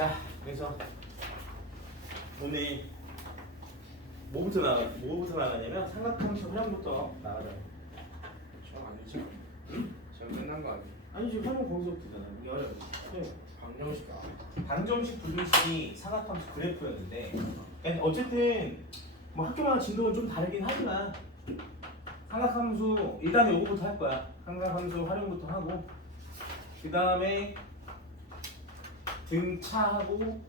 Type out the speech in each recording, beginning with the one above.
자, 그래서 오늘 뭐부터 나가냐면 삼각함수 활용부터 나가자. 저 아니죠? 응? 제가 끝난 거 아니에요? 아니 지금 활용 거기서부터잖아. 이게 어려워. 방정식 방정식 부등식이 삼각함수 그래프였는데, 그러니까 어쨌든 뭐 학교마다 진도는 좀 다르긴 하지만 삼각함수 일단은 요거부터 할 거야. 삼각함수 활용부터 하고 그 다음에 등차하고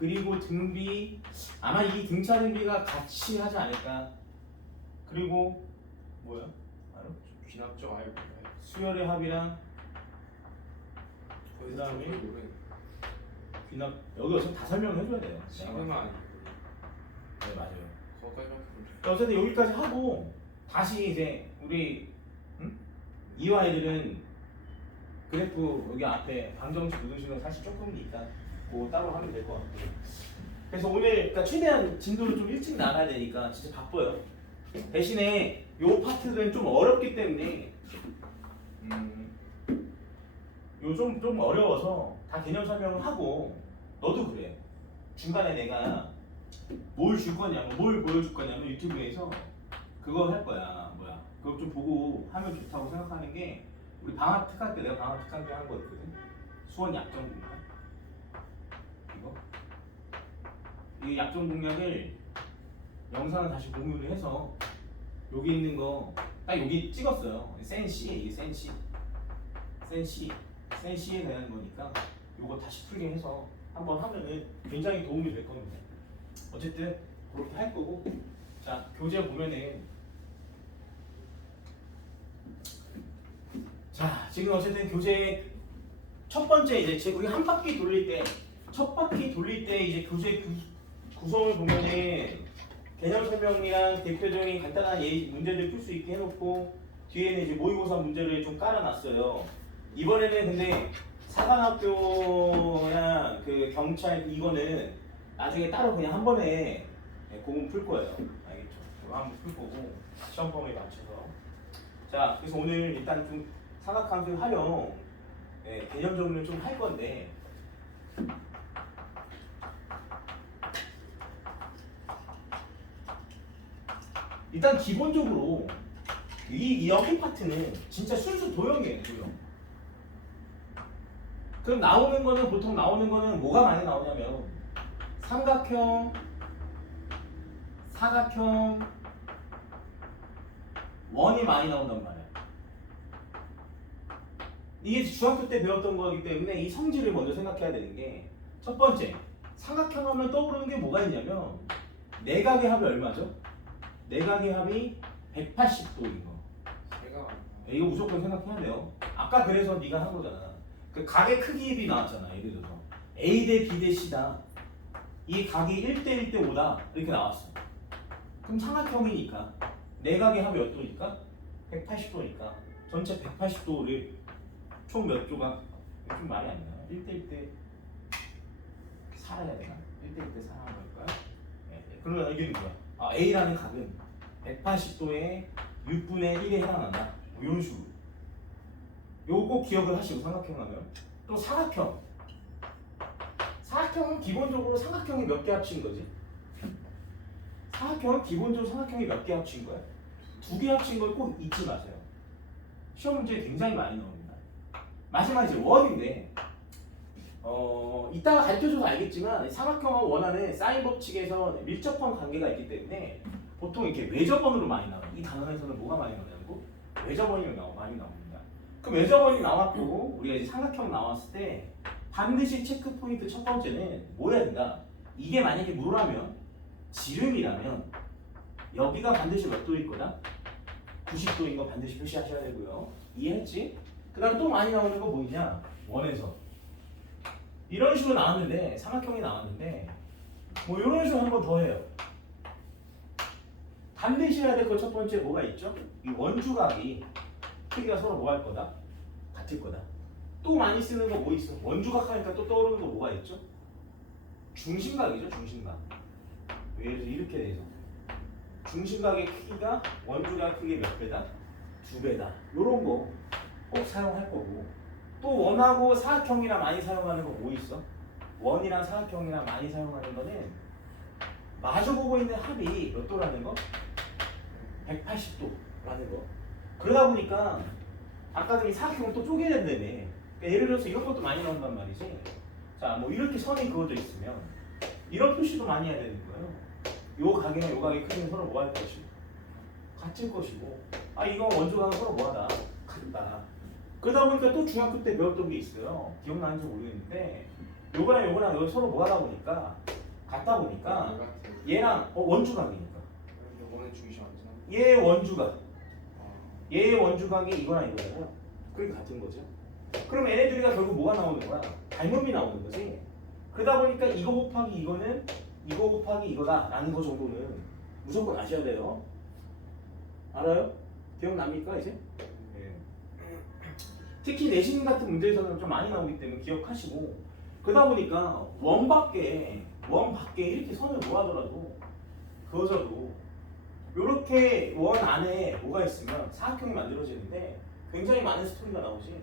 그리고 등비, 아마 이 등차 등비가 같이 하지 않을까. 그리고 뭐야? 알아? 귀납적 알고 수열의 합이랑 그다음에 귀납. 여기 어차피 다 설명을 해줘야 돼요. 시그마 아니고 네 맞아요. 거기까지밖에 어쨌든 여기까지 하고 다시 이제 우리 이화 애들은 그래프 여기 앞에 방정식 부등식은 사실 조금 있다. 그거 따로 하면 될 것 같고. 그래서 오늘 그러니까 최대한 진도를 좀 일찍 나가야 되니까 진짜 바빠요. 대신에 요 파트는 좀 어렵기 때문에 요 좀 어려워서 다 개념 설명을 하고 너도 그래. 중간에 내가 뭘 줄 거냐면 뭘 보여줄 거냐면 유튜브에서 그거 할 거야. 뭐야? 그거 좀 보고 하면 좋다고 생각하는 게 우리 방학 특강 때 내가 방학 특강 때 한 거 있거든. 수원 약정 공략. 이거 이 약정 공략을 영상을 다시 공유를 해서 여기 있는 거 딱 여기 찍었어요. 센C에 이게 센C에 대한 거니까 요거 다시 풀게 해서 한번 하면은 굉장히 도움이 될 겁니다. 어쨌든 그렇게 할 거고, 자 교재 보면은 자 지금 어쨌든 교재 첫 번째 이제 우리 한 바퀴 돌릴 때 첫 바퀴 돌릴 때 이제 교재 구성을 보면은 개념 설명이랑 대표적인 간단한 문제들 풀 수 있게 해놓고 뒤에는 이제 모의고사 문제를 좀 깔아놨어요. 이번에는 근데 사관학교나 그 경찰 이거는 나중에 따로 그냥 한 번에 공문 풀 거예요. 알겠죠? 이거 한번 풀 거고 시험 범위에 맞춰서. 자, 그래서 오늘 일단 좀 삼각함수 활용 개념 정리를 좀 할 건데. 일단 기본적으로 이 여기 파트는 진짜 순수 도형이에요, 도형. 그럼 보통 나오는 거는 뭐가 많이 나오냐면 삼각형, 사각형, 원이 많이 나온단 말이야. 이게 중학교 때 배웠던 거기 때문에 이 성질을 먼저 생각해야 되는 게, 첫 번째, 삼각형 하면 떠오르는 게 뭐가 있냐면 내각의 합이 얼마죠? 내각의 합이 180도인 거. 제가 이거 무조건 생각해야 돼요. 아까 그래서 네가 한 거잖아. 그 각의 크기입이 나왔잖아. 예를 들어서 A 대 B 대 C다. 이 각이 1대 1대 5다. 이렇게 나왔어. 그럼 삼각형이니까 내각의 합이 몇 도니까? 180도니까 전체 180도를 총 몇 조각? 좀 말이 안 나요. 1대 1대 4 해야 되나? 1대 1대 4 하는 걸까요? 그러면 이게 뭐야? A라는 각은 180도에 6분의 1에 해당한다. 뭐 이런 식으로. 요거 꼭 기억을 하시고, 삼각형 하면. 또 사각형. 사각형은 기본적으로 삼각형이 몇 개 합친 거지? 사각형은 기본적으로 삼각형이 몇 개 합친 거야? 2개 합친 걸 꼭 잊지 마세요. 시험 문제에 굉장히 많이 나옵니다. 마지막 이제 원인데, 이따가 가르쳐줘서 알겠지만 삼각형과 원하는 사인 법칙에서 밀접한 관계가 있기 때문에 보통 이렇게 외접원으로 많이 나와요. 이 단원에서는 뭐가 많이 나오냐고? 외접원이 많이 나옵니다. 그럼 외접원이 나왔고 우리가 이제 삼각형 나왔을 때 반드시 체크 포인트 첫 번째는 뭐 해야 된다? 이게 만약에 뭐라면 지름이라면 여기가 반드시 몇 도일 거다? 90도인 거 반드시 표시하셔야 되고요. 이해했지? 그 다음 또 많이 나오는 거 뭐냐? 원에서 이런 식으로 나왔는데, 삼각형이 나왔는데 뭐 이런 식으로 한 번 더 해요. 반드시 해야 될 거 첫 번째 뭐가 있죠? 이 원주각이 크기가 서로 뭐 할 거다? 같을 거다. 또 많이 쓰는 거 뭐 있어? 원주각 하니까 또 떠오르는 거 뭐가 있죠? 중심각이죠, 중심각. 예를 들어 이렇게 돼서 중심각의 크기가 원주각 크기 몇 배다? 2배다. 요런 거 꼭 사용할 거고, 또 원하고 사각형이랑 많이 사용하는 거 뭐 있어? 원이랑 사각형이랑 많이 사용하는 거는 마주보고 있는 합이 몇 도라는 거? 180도라는 거. 그러다 보니까 아까 전에 사각형을 또 쪼개야 된다며. 그러니까 예를 들어서 이런 것도 많이 나온단 말이지. 자, 뭐 이렇게 선이 그어져 있으면 이런 표시도 많이 해야 되는 거예요. 요 각이랑 요 각의 크기는 서로 뭐 할 것이고 같을 것이고, 아 이건 원조각은 서로 뭐하다 같다. 그러다 보니까 또 중학교 때 배웠던 게 있어요. 기억나는지 모르겠는데 요거랑 여기 서로 뭐하다 보니까 같다 보니까 얘랑 원주각이니까 요거는 중심 아니잖아. 얘 원주각, 아, 얘의 원주각이 이거랑 이거잖아요. 그게 같은 거죠. 그럼 얘네들이가 결국 뭐가 나오는 거야? 닮음이 나오는 거지. 그러다 보니까 이거 곱하기 이거는 이거 곱하기 이거다라는 거 정도는 무조건 아셔야 돼요. 알아요? 기억납니까 이제? 예. 특히 내신 같은 문제에서는 좀 많이 나오기 때문에 기억하시고, 그러다 보니까 원 밖에 이렇게 선을 놓아더라도 그어져도 이렇게 원 안에 뭐가 있으면 사각형이 만들어지는데 굉장히 많은 스토리가 나오지.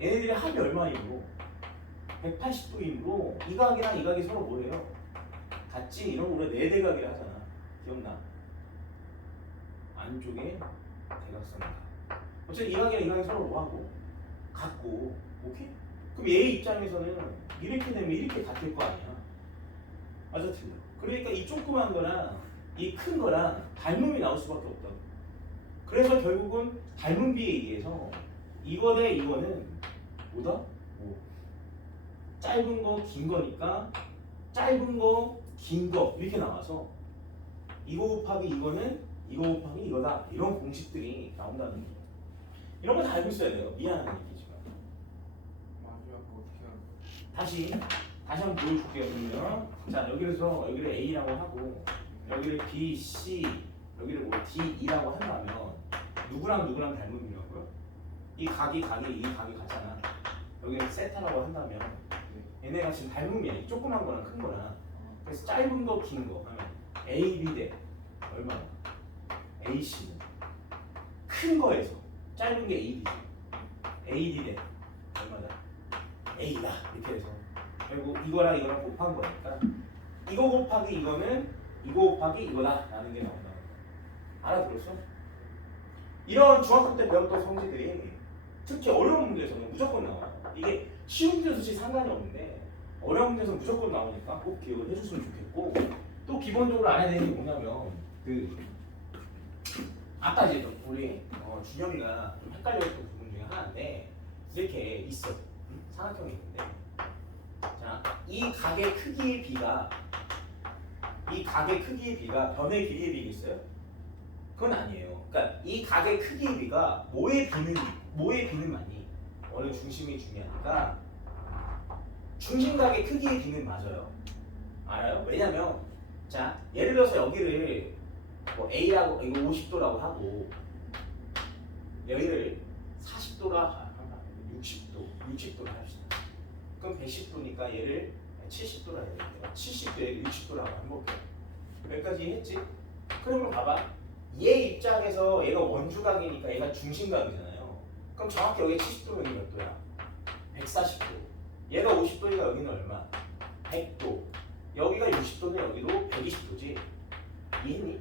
얘네들이 합이 얼마이므로 180도이므로 이 각이랑 이 각이 서로 뭐예요? 같지? 이런 거 우리가 네대각이라 하잖아. 기억나? 안쪽에 대각선이다. 어쨌든 이 각이랑 이 각이 서로 뭐하고? 같고. 오케이? 그럼 얘 입장에서는 이렇게 되면 이렇게 같을 거 아니야. 맞아, 틀려. 그러니까 이 조그만 거랑 이 큰 거랑 닮음이 나올 수밖에 없다고. 그래서 결국은 닮음비에 의해서 이거 대 이거는 뭐다? 뭐 짧은 거, 긴 거니까 짧은 거, 긴 거 이렇게 나와서 이거 곱하기 이거는 이거 곱하기 이거다. 이런 공식들이 나온다는 거예요. 이런 거 다 알고 있어야 돼요. 미안한 얘기지만. 맞아. 아까 어떻게 하는 거야? 다시 한번 보여줄게요. 그러면 자, 여기를 A라고 하고 여기를 B, C, 여기를 뭐 D, E라고 한다면 누구랑 닮음이라고요? 이 각이 이 각이 같잖아. 여기를 세타라고 한다면 얘네가 지금 닮음이야. 이 조그만 거랑 큰 거랑. 그래서 짧은 거, 긴 거 하면 A, B 대 얼마나? A, C는 큰 거에서 짧은 게 A, B지. A, D 대 얼마나? A다. 이렇게 해서 결국 이거랑 곱한 거니까 이거 곱하기 이거는 이거 곱하기 이거다라는 게 나온다. 알아들었어? 이런 중학교 때 배웠던 성질들이 특히 어려운 문제에서는 무조건 나와요. 이게 쉬운 문제에서 솔직히 상관이 없는데 어려운 문제에서 무조건 나오니까 꼭 기억을 해줬으면 좋겠고, 또 기본적으로 알아야 되는 게 뭐냐면 아까 이제 우리 준영이가 좀 헷갈려했던 부분 중에 하나인데 이렇게 있어. 삼각형이 있는데 자, 이 각의 크기의 비가 변의 길이의 비겠어요? 그건 아니에요. 그러니까 이 각의 크기의 비가 뭐의 비는 많이? 원래 중심이 중요하니까 중심각의 크기의 비는 맞아요. 알아요? 왜냐면 자, 예를 들어서 여기를 뭐 A라고 이거 50도라고 하고 여기를 40도라 60도로 합시다. 그럼 110도니까 얘를 70도라 해야 돼요. 70도에 60도라고 해볼게요. 여기까지 했지? 그러면 봐봐. 얘 입장에서 얘가 원주각이니까 얘가 중심각이잖아요. 그럼 정확히 여기 70도 여기 몇 도야? 140도. 얘가 50도니까 여기는 얼마? 100도. 여기가 60도면 여기도 120도지. 이해니?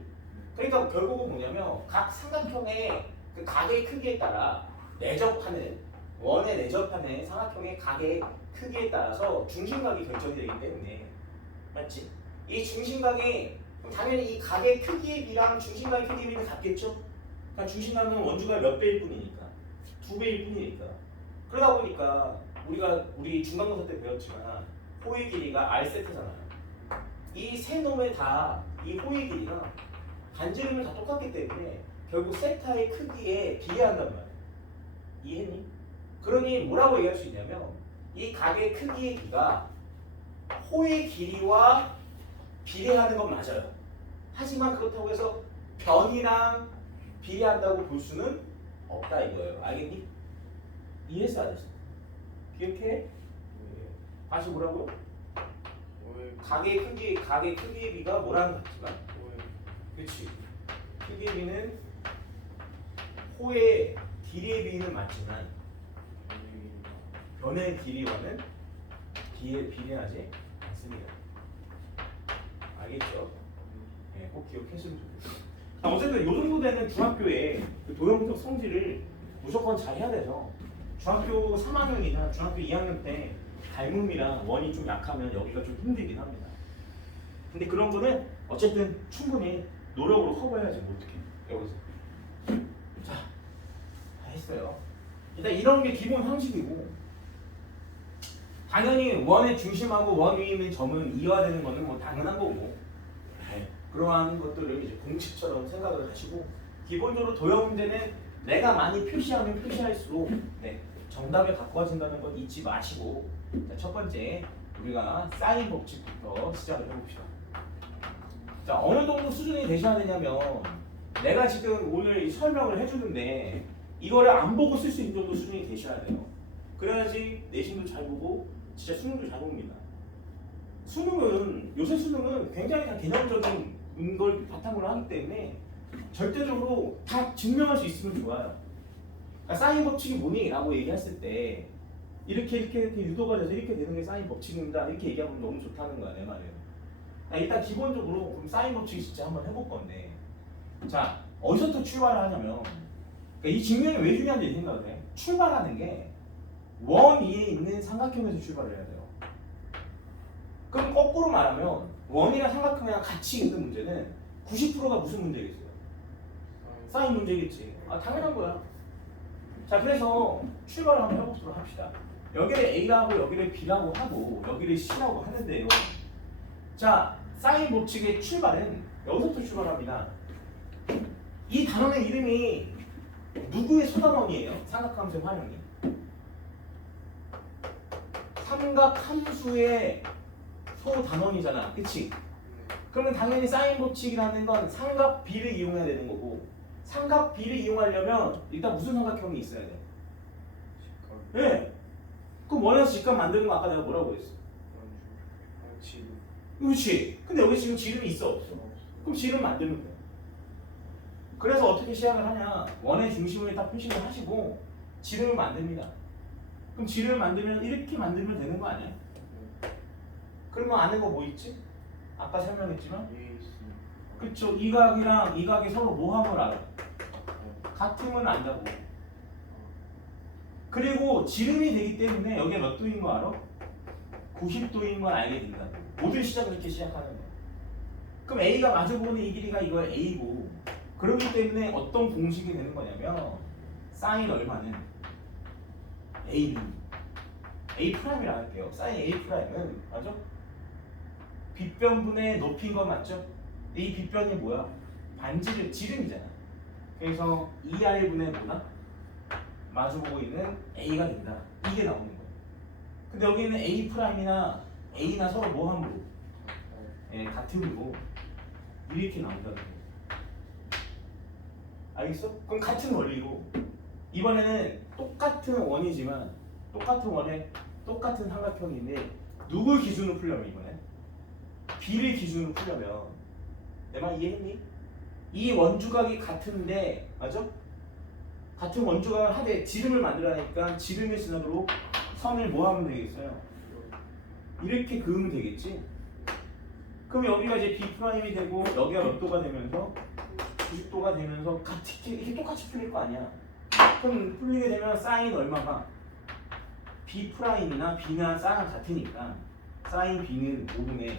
그러니까 결국은 뭐냐면 각 삼각형의 그 각의 크기에 따라 원에 내접하는 삼각형의 각의 크기에 따라서 중심각이 결정이 되기 때문에, 맞지? 이 중심각이 당연히 이 각의 크기의 비랑 중심각의 크기의 비는 같겠죠? 그러니까 중심각은 원주가 몇 배일 뿐이니까 2배일 뿐이니까. 그러다 보니까 우리 중간고사 때 배웠지만 호의 길이가 R세트잖아요. 이 세 놈의 다 이 호의 길이가 반지름은 다 똑같기 때문에 결국 세타의 크기에 비례한단 말이야. 이해했니? 그러니 뭐라고 얘기할 수 있냐면 이 각의 크기의 비가 호의 길이와 비례하는 건 맞아요. 하지만 그렇다고 해서 변이랑 비례한다고 볼 수는 없다 이거예요. 알겠니? 이해했어 안 했어? 기억해? 다시 뭐라고요? 각의 크기의 비가 뭐라는 같지만, 그렇지? 크기의 비는 호의 길이의 비는 맞지만 변의 길이와는 비례하지 같습니다. 알겠죠? 네, 꼭 기억했으면 좋겠어요. 어쨌든 요 정도 되는 중학교에 그 도형적 성질을 무조건 잘 해야 돼서 중학교 3학년이나 중학교 2학년 때 닮음이랑 원이 좀 약하면 여기가 좀 힘들긴 합니다. 근데 그런 거는 어쨌든 충분히 노력으로 커버해야지 뭐 어떡해 여기서. 자, 다 했어요. 일단 이런 게 기본 상식이고 당연히 원의 중심하고 원 위에 있는 점은 이화되는 거는 뭐 당연한 거고 그러한 것들을 이제 공식처럼 생각을 하시고 기본적으로 도형 문제는 내가 많이 표시하면 표시할수록 정답에 가까워진다는 건 잊지 마시고 자, 첫 번째 우리가 사인 법칙부터 시작을 해봅시다. 자, 어느 정도 수준이 되셔야 되냐면 내가 지금 오늘 이 설명을 해주는데 이거를 안 보고 쓸 수 있는 정도 수준이 되셔야 돼요. 그래야지 내신도 잘 보고 진짜 수능도 잘 봅니다. 수능은 요새 수능은 굉장히 다 개념적인 걸 바탕으로 하기 때문에 절대적으로 다 증명할 수 있으면 좋아요. 그러니까 사인 법칙이 뭐니? 라고 얘기했을 때 이렇게 유도가 돼서 이렇게 되는 게 사인 법칙입니다. 이렇게 얘기하면 너무 좋다는 거야 내 말이에요. 일단 기본적으로 그럼 사인 법칙 진짜 한번 해볼 건데 자 어디서부터 출발을 하냐면 그러니까 이 증명이 왜 중요한지 생각을 해. 출발하는 게 원 위에 있는 삼각형에서 출발을 해야 돼요. 그럼 거꾸로 말하면 원이랑 삼각형이랑 같이 있는 문제는 90%가 무슨 문제겠어요? 사인 문제겠지. 당연한 거야. 자 그래서 출발을 한번 해보도록 합시다. 여기를 A라고 여기를 B라고 하고 여기를 C라고 하는데요. 자 사인 법칙의 출발은 여기서부터 출발합니다. 이 단원의 이름이 누구의 소단원이에요? 삼각함수의 활용이. 삼각함수의 소단원이잖아. 그치? 그러면 당연히 사인 법칙이라는 건 삼각 B를 이용해야 되는 거고 삼각 B를 이용하려면 일단 무슨 삼각형이 있어야 돼? 네. 그럼 원에서 직각 만드는 거 아까 내가 뭐라고 했어? 그렇지. 근데 여기 지금 지름이 있어 없어? 그럼 지름 만들면 돼. 그래서 어떻게 시작을 하냐? 원의 중심을 딱 표시를 하시고 지름을 만듭니다. 그럼 지름을 만들면 이렇게 만들면 되는 거 아니야? 그러면 아는 거 뭐 있지? 아까 설명했지만 그쵸. 이 각이랑 이 각이 서로 모함을 알아. 같으면 안다고. 그리고 지름이 되기 때문에 여기가 몇 도인 거 알아? 90도인 걸 알게 된다고. 모든 시작을 이렇게 시작하는 거야. 그럼 A가 마주보는 이 길이가 이거 A고 그렇기 때문에 어떤 공식이 되는 거냐면 사인 얼마는 A는 A'이라 할게요. 사인 A'은 맞죠? 빗변분의 높이인 거 맞죠? 이 빗변이 뭐야? 지름이잖아. 그래서 2R분의 뭐다? 마주보고 있는 A가 된다. 이게 나오는 거야. 근데 여기는 A'이나 A나 서로 뭐 함으로? 같음으로 이렇게 나온다는 거야. 알겠어? 그럼 같은 원리로 이번에는 똑같은 원이지만 똑같은 원에 똑같은 삼각형인데 누굴 기준으로 풀려면 이번엔? B를 기준으로 풀려면 내 말 이해했니? 이 원주각이 같은데 맞아? 같은 원주각을 하되 지름을 만들어내니까 지름의 진압으로 선을 뭐 하면 되겠어요? 이렇게 그으면 되겠지? 그럼 여기가 이제 B'이 되고 여기가 몇 도가 되면서 90도가 되면서 이렇게 똑같이 풀릴 거 아니야? 그럼 풀리게 되면 사인 얼마가? B'이나 B나 사인 같으니까 사인 B는 5분의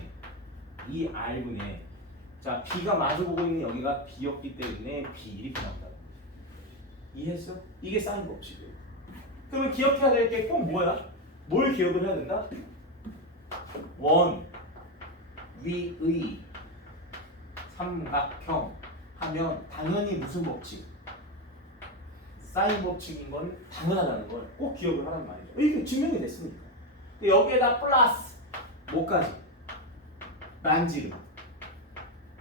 2R분의 자 B가 마주보고 있는 여기가 B였기 때문에 B 이렇게 나온다. 이해했어? 이게 사인 법칙이에요. 그러면 기억해야 될 게 꼭 뭐야? 뭘 기억을 해야 된다? 원 위의 삼각형 하면 당연히 무슨 법칙? 사인 법칙인 건 당연하다는 걸 꼭 기억을 하란 말이죠. 이게 증명이 됐으니까. 여기에다 플러스 뭐까지? 반지름.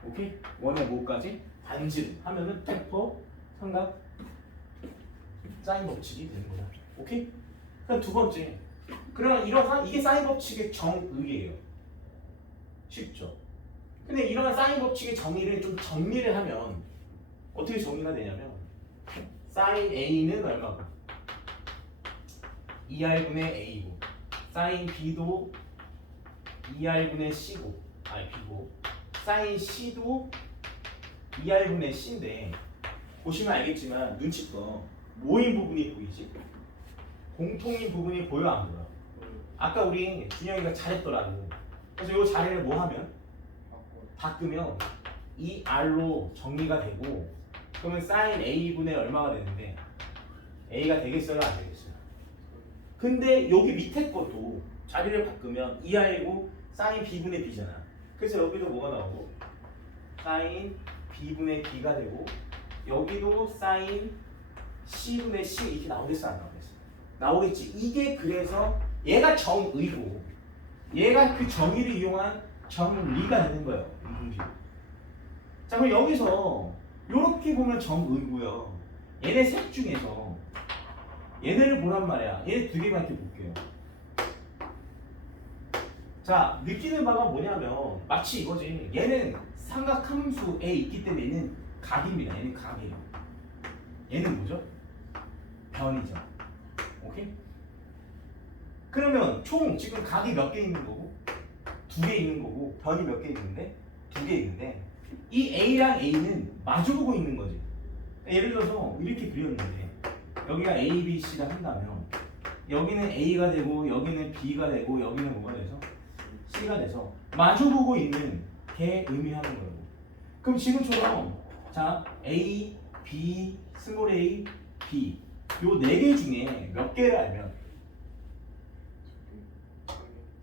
오케이? 원의 뭐까지? 반지름 하면은 100% 삼각 사인 법칙이 되는 거다. 오케이? 그럼 두 번째. 그러면 이러한 이게 사인 법칙의 정의예요. 쉽죠? 근데 이러한 사인 법칙의 정의를 좀 정리를 하면 어떻게 정리가 되냐면 사인 A는 얼마고? 2R분의 A고 사인 B도 2R분의 C고 B고 사인 C도 2R분의 C인데 보시면 알겠지만 눈치껏 모인 부분이 보이지? 공통인 부분이 보여 안 보여? 아까 우리 준영이가 잘했더라고. 그래서 이 자리를 뭐 하면? 바꾸면 이 R로 정리가 되고 그러면 사인 A분의 얼마가 되는데 A가 되겠어요? 안 되겠어요? 근데 여기 밑에 것도 자리를 바꾸면 2R이고 사인 B분의 B잖아. 그래서 여기도 뭐가 나오고 사인 B분의 B가 되고 여기도 사인 C분의 C 이렇게 나오겠어 안 나오겠어? 나오겠지. 이게 그래서 얘가 정의고 얘가 그 정의를 이용한 정리가 되는 거예요. 자 그럼 여기서 이렇게 보면 정의고요. 얘네 셋 중에서 얘네를 보란 말이야. 얘네 두 개만 이렇게 볼게요. 자 느끼는 바가 뭐냐면 마치 이거지. 얘는 삼각함수에 있기 때문에 얘는 각입니다. 얘는 각이에요. 얘는 뭐죠? 변이죠. 오케이? 그러면 총 지금 각이 몇 개 있는 거고 두 개 있는 거고 변이 몇 개 있는데 두 개 있는데 이 A랑 A는 마주보고 있는 거지. 예를 들어서 이렇게 그렸는데 여기가 A, B, C가 한다면 여기는 A가 되고 여기는 B가 되고 여기는 뭐가 돼서 C가 돼서 마주보고 있는 게 의미하는 거고. 그럼 지금처럼 자 A, B, 스몰 a, B 요 네 개 중에 몇 개를 알면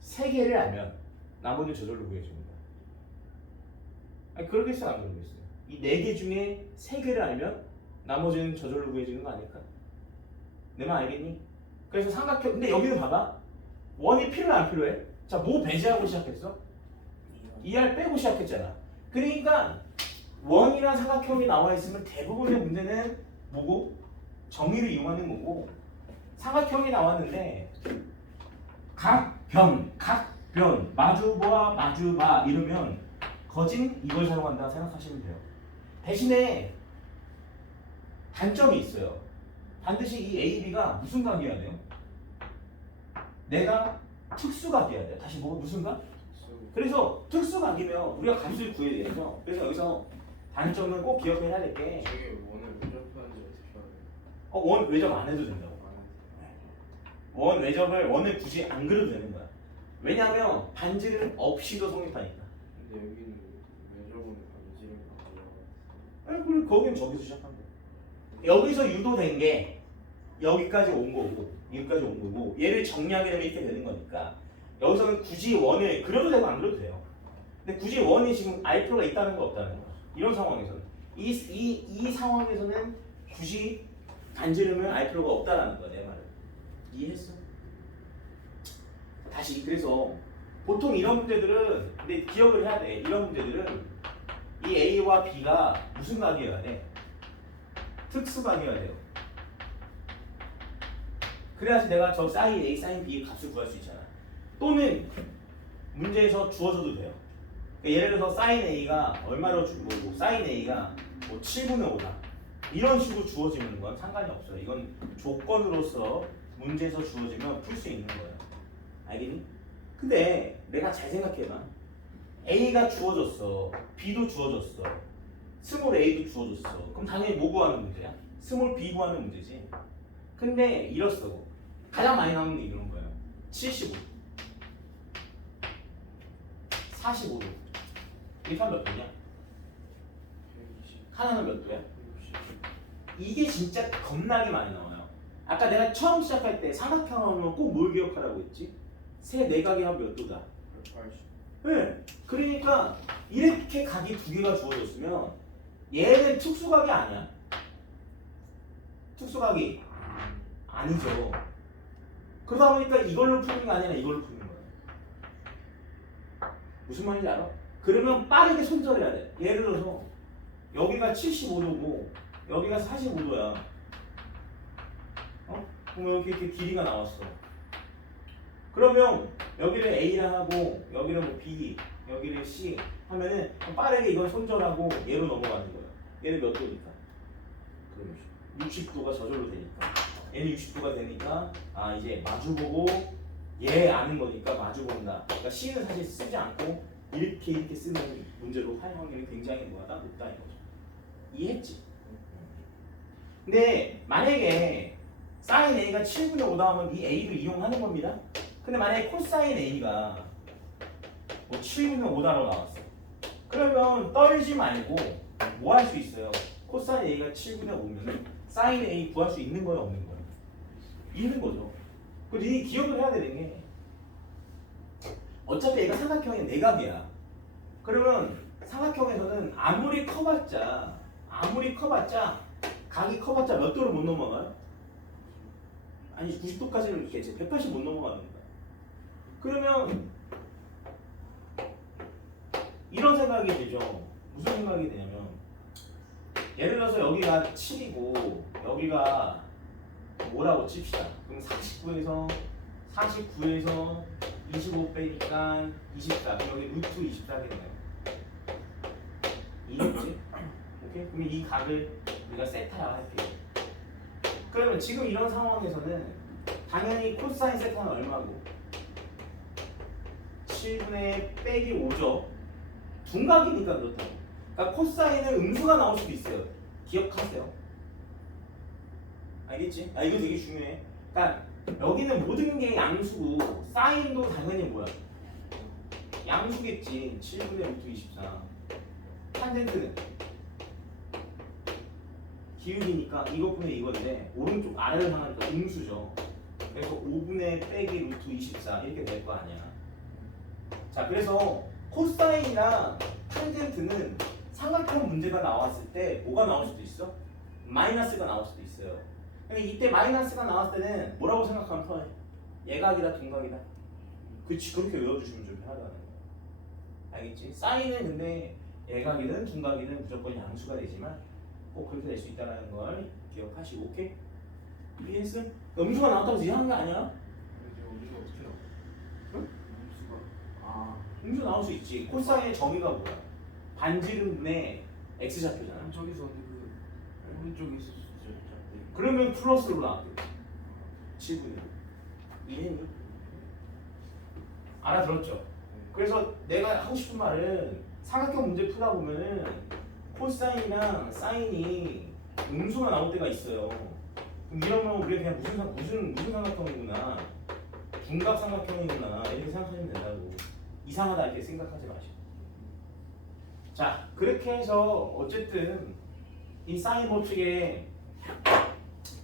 세 개를 알면 나머지 저절로 구해주는 거야. 아니 그러겠어요 안 그러겠어요? 이 네 개 중에 세 개를 알면 나머지는 저절로 구해주는 거 아닐까? 내 말 알겠니? 그래서 삼각형 근데 여기는 봐봐 원이 필요해 안 필요해? 자 뭐 배제하고 시작했어? 2R 빼고 시작했잖아. 그러니까 원이랑 삼각형이 나와 있으면 대부분의 문제는 뭐고? 정의를 이용하는 거고 삼각형이 나왔는데 각변, 마주보아, 마주봐 이러면 거진 이걸 사용한다 생각하시면 돼요. 대신에 단점이 있어요. 반드시 이 A, B가 무슨 각이어야 돼요? 내가 특수각이어야 돼요. 다시 뭐 무슨 각? 그래서 특수각이면 우리가 값을 구해야 되죠. 그래서 여기서 단점은 꼭 기억해야 될 게 저게 원을 외접하는지 어떻게 알아요? 원 외접 안 해도 된다고. 원 외접을 원을 굳이 안 그려도 되는 거야. 왜냐하면 반지름 없이도 성립하니까. 근데 여기는 외접은 반지름 아니 그럼 거기는 저기서 시작한 거야. 여기서 유도된 게 여기까지 온 거고 여기까지 온 거고 얘를 정리하게 되면 이렇게 되는 거니까 여기서는 굳이 원을 그려도 되고 안 그려도 돼요. 근데 굳이 원이 지금 R표가 있다는 거 없다는 거야. 이런 상황에서는 이 상황에서는 굳이 반지름은 R표가 없다라는 거야. 내 말을 이해했어? 다시 그래서 보통 이런 문제들은 근데 기억을 해야 돼. 이런 문제들은 이 A와 B가 무슨 각이어야 돼? 특수각이어야 돼요. 그래야지 내가 저 사인 A, 사인 B 값을 구할 수 있잖아. 또는 문제에서 주어져도 돼요. 그러니까 예를 들어서 사인 A가 얼마로 주고 사인 A가 뭐 7분의 5다. 이런 식으로 주어지는 건 상관이 없어요. 이건 조건으로서 문제에서 주어지면 풀 수 있는 거예요. 알겠니? 근데 내가 잘 생각해봐. A가 주어졌어. B도 주어졌어. 스몰 A도 주어졌어. 그럼 당연히 뭐 구하는 문제야? 스몰 B 구하는 문제지. 근데 이렇어. 가장 많이 나오는 게 이런 거예요. 75, 45도. 이게 몇 도냐? 120, 하나는 몇 도야? 160. 이게 진짜 겁나게 많이 나와요. 아까 내가 처음 시작할 때 삼각형 하면 꼭 뭘 기억하라고 했지? 세 내각이 하면 몇 도다? 180. 네. 그러니까 이렇게 각이 두 개가 주어졌으면 얘는 특수각이 아니야. 특수각이 아니죠. 그러다 보니까 이걸로 푸는 게 아니라 이걸로 푸는 거야. 무슨 말인지 알아? 그러면 빠르게 손절해야 돼. 예를 들어서 여기가 75도고 여기가 45도야. 그러면 이렇게 길이가 나왔어. 그러면 여기를 A라 하고 여기를 뭐 B, 여기를 C 하면은 빠르게 이걸 손절하고 얘로 넘어가는 거야. 얘는 몇 도니까? 60도가 저절로 되니까. 얘는 60도가 되니까 아 이제 마주보고 얘 아는 거니까 마주본다. 그러니까 C는 사실 쓰지 않고 이렇게 쓰는 문제로 할 확률이 굉장히 높다 이거죠. 이해했지? 근데 만약에 사인 A가 7분의 5다 하면 이 A를 이용하는 겁니다. 근데 만약에 코사인 A가 뭐 7분의 5다라고 나왔어. 그러면 떨지 말고 뭐 할 수 있어요? 코사인 A가 7분의 5면 사인 A 구할 수 있는 거야 없는 거야? 있는 거죠. 근데 이 기억을 해야 되는 게 어차피 얘가 삼각형의 내각이야. 그러면 삼각형에서는 아무리 커봤자 각이 커봤자 몇 도를 못 넘어가요? 아니 90도까지는 있겠지. 180 못 넘어갑니다. 그러면 이런 생각이 되죠. 무슨 생각이 되냐면 예를 들어서 여기가 7이고 여기가 뭐라고 칩시다. 그럼 49에서 25 빼니까 24. 그럼 여기 루트 24겠네요. 이해했지? 오케이? 그럼 이 각을 우리가 세타라 할게요. 그러면 지금 이런 상황에서는 당연히 코사인 세타는 얼마고? 7분의 빼기 5죠. 둔각이니까 그렇다고. 그러니까 코사인은 음수가 나올 수도 있어요. 기억하세요. 알겠지? 아 이거 되게 중요해. 그러니까 여기는 모든 게 양수고 사인도 당연히 뭐야? 양수겠지. 7분의 루트 24. 탄젠트는 기울이니까 이것분의 이건데 오른쪽 아래를 향하니까 음수죠. 그래서 5분의 빼기 루트 24 이렇게 될 거 아니야. 자 그래서 코사인이랑 탄젠트는 삼각형 문제가 나왔을 때 뭐가 나올 수도 있어? 마이너스가 나올 수도 있어요. 그러니까 이때 마이너스가 나왔을 때는 뭐라고 생각하면 편해? 예각이다 둔각이다. 그렇지 그렇게 외워주시면 좀 편하다는 거야. 알겠지? 사인은 근데 예각이든 둔각이든 무조건 양수가 되지만 꼭 그렇게 될 수 있다는 걸 기억하시고 오케이? 이해했어? 음수가 나왔다고 이상한 거 아니야? 음수가 어떻게 나와? 응? 음수가 음수 나올 수 있지. 코사인의 정의가 뭐야? 반지름분의 x좌표잖아. 저기서 그 오른쪽에 있을 수 있죠. 그러면 플러스로 나왔대. 7분의 이해했니? 알아들었죠? 그래서 내가 하고 싶은 말은 삼각형 문제 풀다 보면은 코사인이랑 사인이 음수가 나올 때가 있어요. 그럼 이러면 우리가 그냥 무슨 삼각형이구나, 둔각 삼각형이구나 이렇게 생각하시면 된다고. 이상하다 이렇게 생각하지 마시고. 자 그렇게 해서 어쨌든 이 사인 법칙에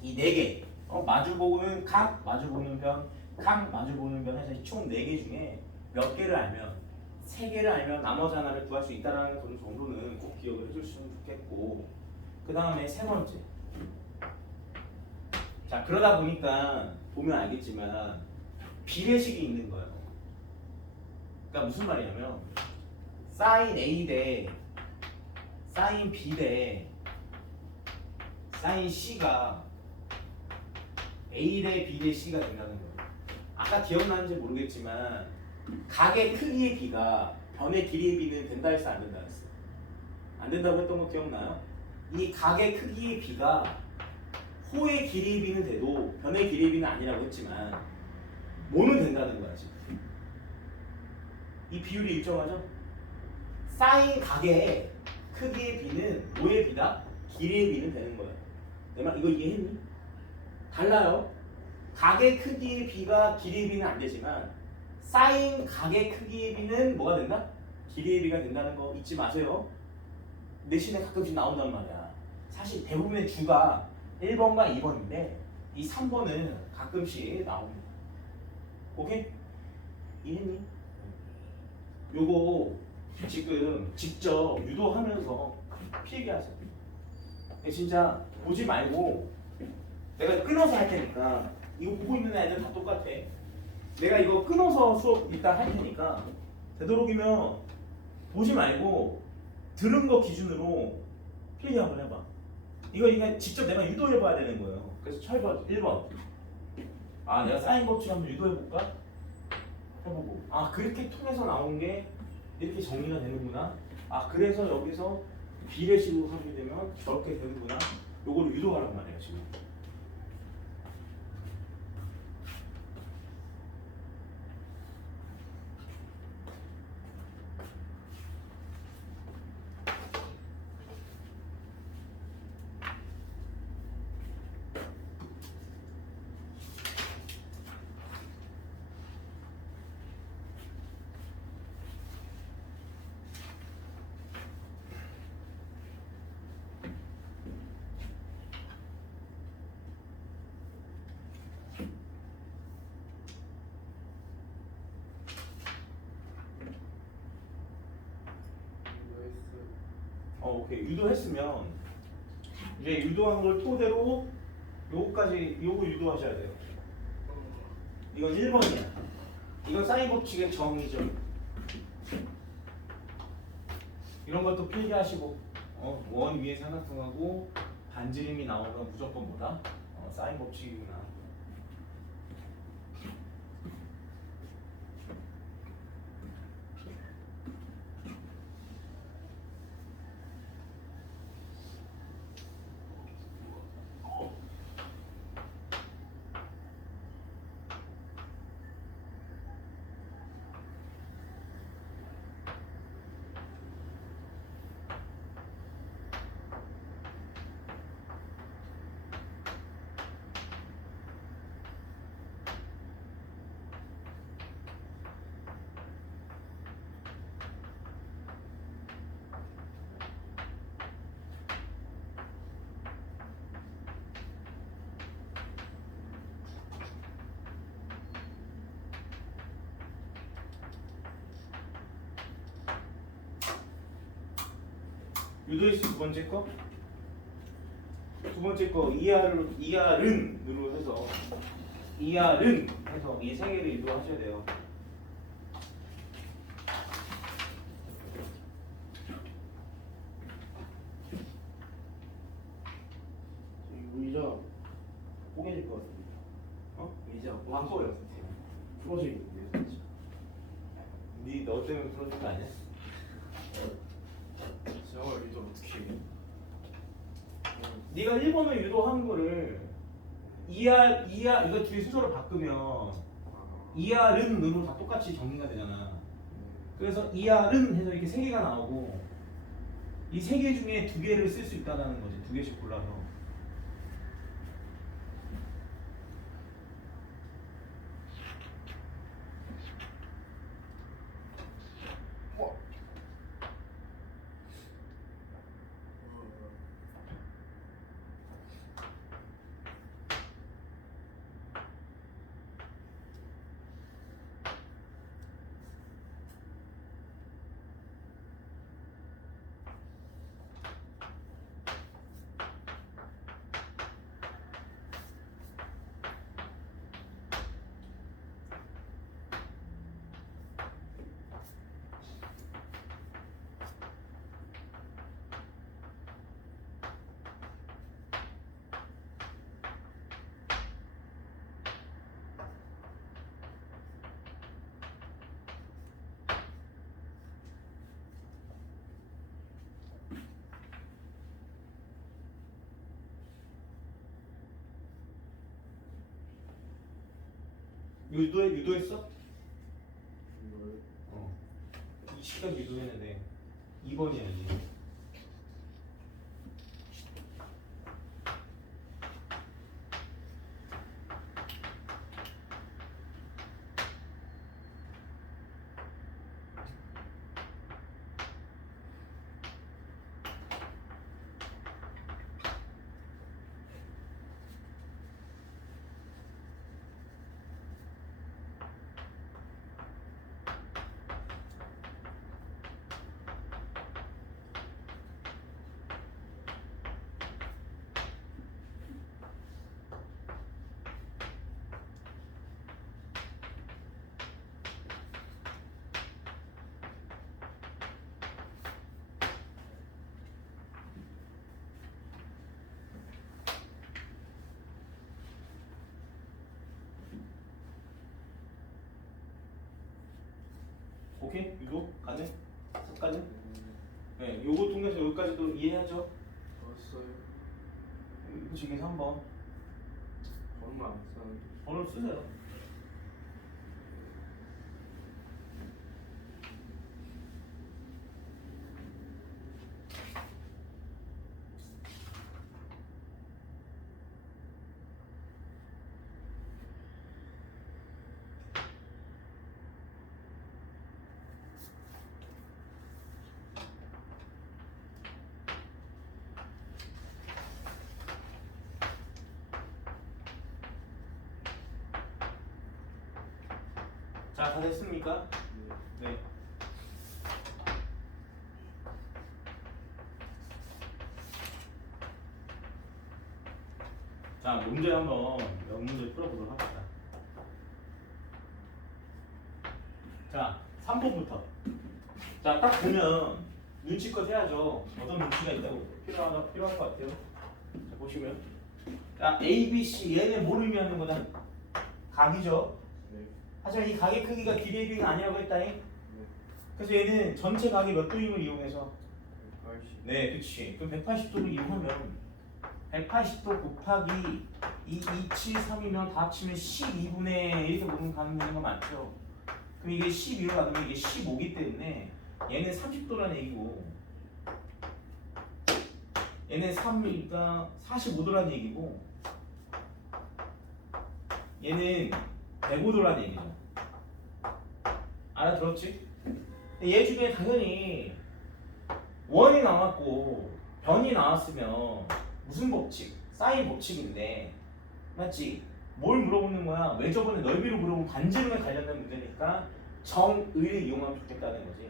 이 4개 마주보는 각, 마주보는 변, 각, 마주보는 변 해서 총 4개 중에 몇 개를 알면 3개를 알면 나머지 하나를 구할 수 있다는 것 정도는 꼭 기억을 해주시면 좋겠고, 그 다음에 세 번째. 자 그러다 보니까 보면 알겠지만 비례식이 있는 거예요. 그러니까 무슨 말이냐면 사인 A 대 사인 B 대 사인 C가 A 대 B 대 C가 된다는 거예요. 아까 기억나는지 모르겠지만 각의 크기의 B가 변의 길이의 B는 된다 했어 안 된다 했어? 안 된다고 했던 거 기억나요? 이 각의 크기의 B가 호의 길이의 B는 돼도 변의 길이의 B는 아니라고 했지만 뭐는 된다는 거야 지금. 이 비율이 일정하죠? 사인 각의 크기의 B는 뭐의 B다? 길이의 B는 되는 거야. 내 말 이거 이해했니? 달라요. 각의 크기의 B가 길이의 B는 안 되지만 사인 각의 크기의 B는 뭐가 된다? 길이의 B가 된다는 거 잊지 마세요. 내신에 가끔씩 나온단 말이야. 사실 대부분의 주가 1번과 2번인데 이 3번은 가끔씩 나옵니다. 오케이? 이해했니? 요거 지금 직접 유도하면서 필기하세요. 진짜 보지 말고 내가 끊어서 할 테니까 이거 보고 있는 애들 다 똑같아. 내가 이거 끊어서 수업 이따 할 테니까 되도록이면 보지 말고 들은 거 기준으로 필기 한번 해봐. 이거 직접 내가 유도해봐야 되는 거예요. 그래서 철번 1번. 아 내가 사인 법칙 한번 유도해볼까? 해보고 아 그렇게 통해서 나온 게 이렇게 정리가 되는구나. 아 그래서 여기서 비례식으로 하게 되면 저렇게 되는구나. 요거를 유도하란 말이에요. 지금 오케이. 유도했으면 이제 유도한 걸 토대로 요거까지 요거 유도하셔야 돼요. 이건 1번이야. 이건 사인 법칙의 정의죠. 이런 것도 필기하시고 원 위에 삼각형하고 반지름이 나오면 무조건 뭐다? 사인 법칙이구나. 유도했을 두 번째 거? 두 번째 거 이하른으로 해서 이하른 해서 이 세 개를 유도하셔야 돼요. 의자 뽀개질 것 같습니다. 의자 바꿔요. 부러져 있는데 진짜. 너 때문에 부러진 거 아니야? 제가 의자 어떻게 해? 네가 1번을 유도한 거를 이하 이거 뒤에 순서로 바꾸면 이하른으로 다 똑같이 정리가 되잖아. 그래서 이하른 해서 이렇게 세 개가 나오고 이 세 개 중에 두 개를 쓸 수 있다는 거지. 두 개씩 골라서. 유도했어? 이걸 이 시간 유도했는데 2번이야지. 오케이? 유도? 가능? 가능? 네, 요거 통해서 여기까지도 이해하죠? 알았어요. 지금 3번 얼마 안 싸는데. 번호 쓰세요. 자, 다 됐습니까? 네. 자, 문제 한번 몇 문제 풀어보도록 합시다. 자, 3번부터. 자, 딱 보면 눈치껏 해야죠. 어떤 눈치가 있다고 필요할 것 같아요. 자, 보시면 자, A, B, C 얘는 뭘 의미하는 거다? 각이죠. 네. 하지만 이 각의 크기가 길이의 비가 아니라고 했다잉. 네. 그래서 얘는 전체 각이 몇 도임을 이용해서 180. 네, 그치. 그럼 180도를 이용하면 180도 곱하기 273이면 다 합치면 12분의 이렇게 보면 가는 거 맞죠? 그럼 이게 12로 가면 이게 15기 때문에 얘는 30도라는 얘기고 얘는 3이니까 45도라는 얘기고 얘는 105도라는 얘기죠. 알아들었지? 얘 중에 당연히 원이 나왔고 변이 나왔으면 무슨 법칙? 사인 법칙인데 맞지? 뭘 물어보는 거야? 왜 저번에 넓이로 물어보면 반지름에 관련된 문제니까 정의를 이용하면 좋겠다는 거지.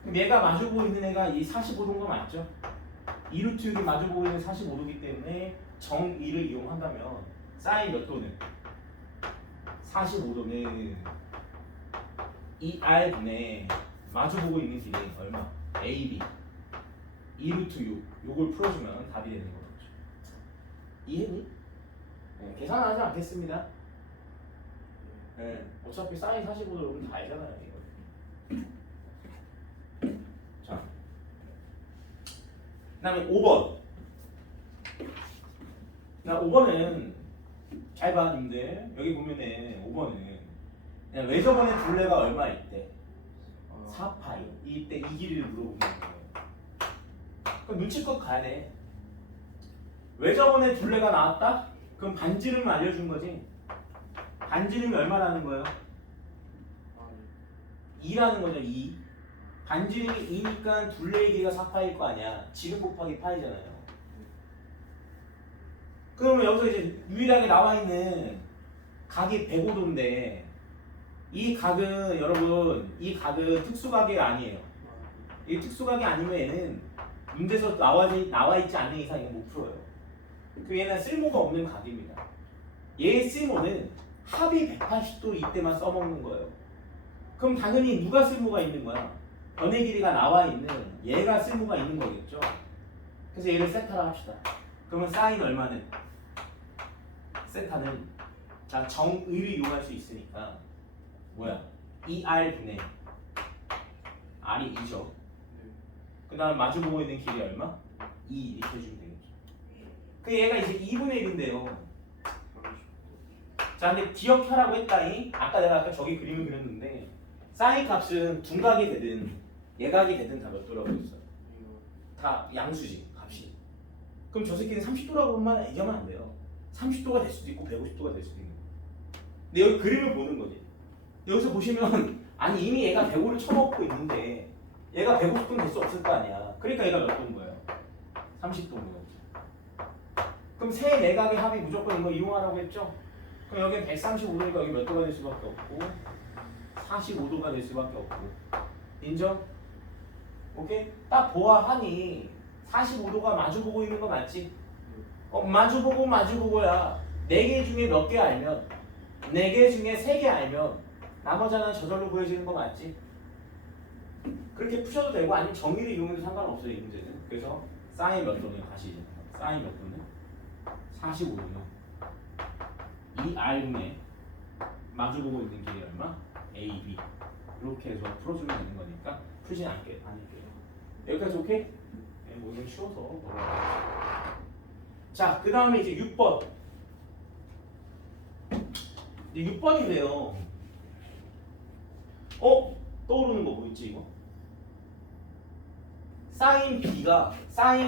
그럼 얘가 마주보고 있는 애가 이 45도인 거 맞죠? 2루트 6이 마주보고 있는 45도이기 때문에 정의를 이용한다면 사인 몇 도는? 45도는 2R분의 마주보고 있는 길이 얼마? AB 2루트 6 요걸 풀어주면 답이 되는 거죠. 이해니? 네, 계산하지 않겠습니다. 네, 어차피 사인 45도 여러분 다 알잖아요 이거. 자, 그다음에 5번. 나 5번은 잘 봐, 님들. 여기 보면은 5번은 그냥 왜 저번에 둘레가 얼마 있대? 4파이. 이때 이 길이를 물어보는 거예요. 그럼 눈치껏 가야 돼. 왜 저번에 둘레가 나왔다? 그럼 반지름을 알려준 거지. 반지름이 얼마라는 거예요? 2라는 거죠. 2. 반지름이 2니까 둘레의 길이가 4파일 거 아니야. 지름 곱하기 파이잖아요. 그러면 여기서 이제 유일하게 나와 있는 각이 105도인데 이 각은 여러분 이 각은 특수각이 아니에요. 이 특수각이 아니면 얘는 문제에서 나와 있지 않는 이상 이거 못 풀어요. 그 얘는 쓸모가 없는 각입니다. 얘의 쓸모는 합이 180도 이때만 써먹는 거예요. 그럼 당연히 누가 쓸모가 있는 거야? 변의 길이가 나와 있는 얘가 쓸모가 있는 거겠죠. 그래서 얘를 세타라 합시다. 그러면 사인 얼마는? 세타는 자 정의를 이용할 수 있으니까 뭐야? 2R분의 R이 2죠. 그 다음 마주보고 있는 길이 얼마? 2 이렇게 해주면 되겠죠. 그 얘가 이제 2분의 1인데요. 자 근데 기억하라고 했다니 내가 아까 저기 그림을 그렸는데 사인 값은 둔각이 되든 예각이 되든 다 몇 도라고 했어? 다 양수지 값이. 그럼 저 새끼는 30도라고만 얘기하면 안 돼요. 30도가 될 수도 있고 150도가 될 수도 있는 거예요. 근데 여기 그림을 보는 거지. 여기서 보시면 아니 이미 얘가 105를 쳐먹고 있는데 얘가 150도는 될 수 없을 거 아니야. 그러니까 얘가 몇 도인 거예요? 30도인 거죠. 그럼 세 내각의 합이 무조건 이거 이용하라고 했죠? 그럼 여기 135도니까 여기 몇 도가 될 수밖에 없고 45도가 될 수밖에 없고 인정? 오케이? 딱 보아하니 45도가 마주보고 있는 거 맞지? 마주보고야 4개 중에 몇 개 알면 4개 중에 3개 알면 나머지 하나는 저절로 구해지는 거 맞지? 그렇게 푸셔도 되고 아니면 정의를 이용해도 상관없어요 이 문제는. 그래서 사인 몇 도는 다시 이제 사인 몇 도는 45도는 2R분의 마주보고 있는 길이 얼마? AB 이렇게 해서 풀어주면 되는 거니까 풀진 않을게요. 여기까지 오케이? 네, 뭐 이건 쉬워서 넘어가요. 자, 그 다음에 이제 6번. 이제 6번인데요. 떠오르는 거 뭐 있지 이거? 사인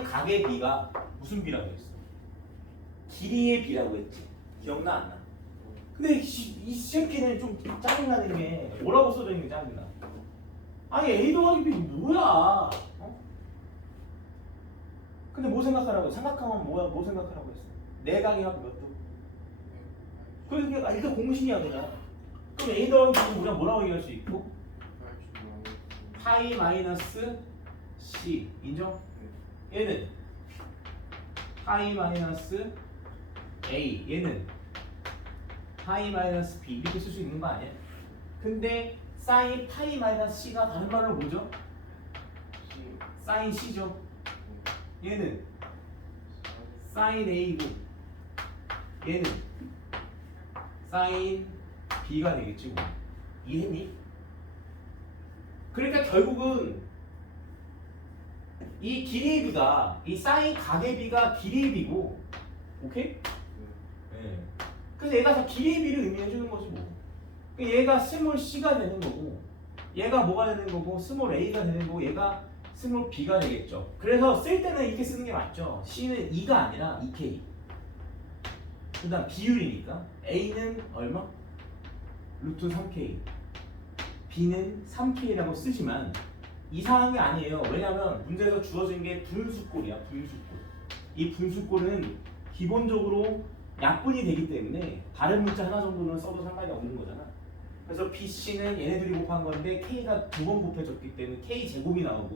각의 B가 무슨 B라고 했어? 길이의 B라고 했지. 기억나 안 나? 근데 이 새끼는 좀 짜증나는 게 뭐라고 써져 있는 게 짜증나. 아니 A 더하기 B 뭐야? 근데 뭐 생각하라고? 생각하면 뭐 생각하라고 했어? 내각의 합이 몇 도? 그러니까 일단 공식이야 그냥. 그럼 A 더하기 B는 우리가 뭐라고 얘기할 수 있고? 파이 마이너스 C 인정? 얘는 파이 마이너스 A 얘는 파이 마이너스 B 이렇게 쓸 수 있는 거 아니야? 근데 사인 파이 마이너스 C가 다른 말로 뭐죠? C 사인 C죠. 얘는 사인 A고 얘는 사인 B가 되겠지 뭐. 이해했니? 그러니까 결국은 이 길이의 B가 이 사인 각의 B가 길이의 B고 오케이? 네. 그래서 얘가 다 길이의 B를 의미해 주는 거지 뭐. 그러니까 얘가 스몰 C가 되는 거고 얘가 뭐가 되는 거고 스몰 A가 되는 거고 얘가 스몰 B가 되겠죠. 그래서 쓸 때는 이렇게 쓰는 게 맞죠. C는 2가 아니라 2K. 그 다음 비율이니까 A는 얼마? 루트 3K. B는 3K라고 쓰지만 이상한 게 아니에요. 왜냐면 문제에서 주어진 게 분수꼴이야. 분수꼴. 이 분수꼴은 기본적으로 약분이 되기 때문에 다른 문자 하나 정도는 써도 상관이 없는 거잖아. 그래서 BC는 얘네들이 곱한 건데 K가 두 번 곱해졌기 때문에 K제곱이 나오고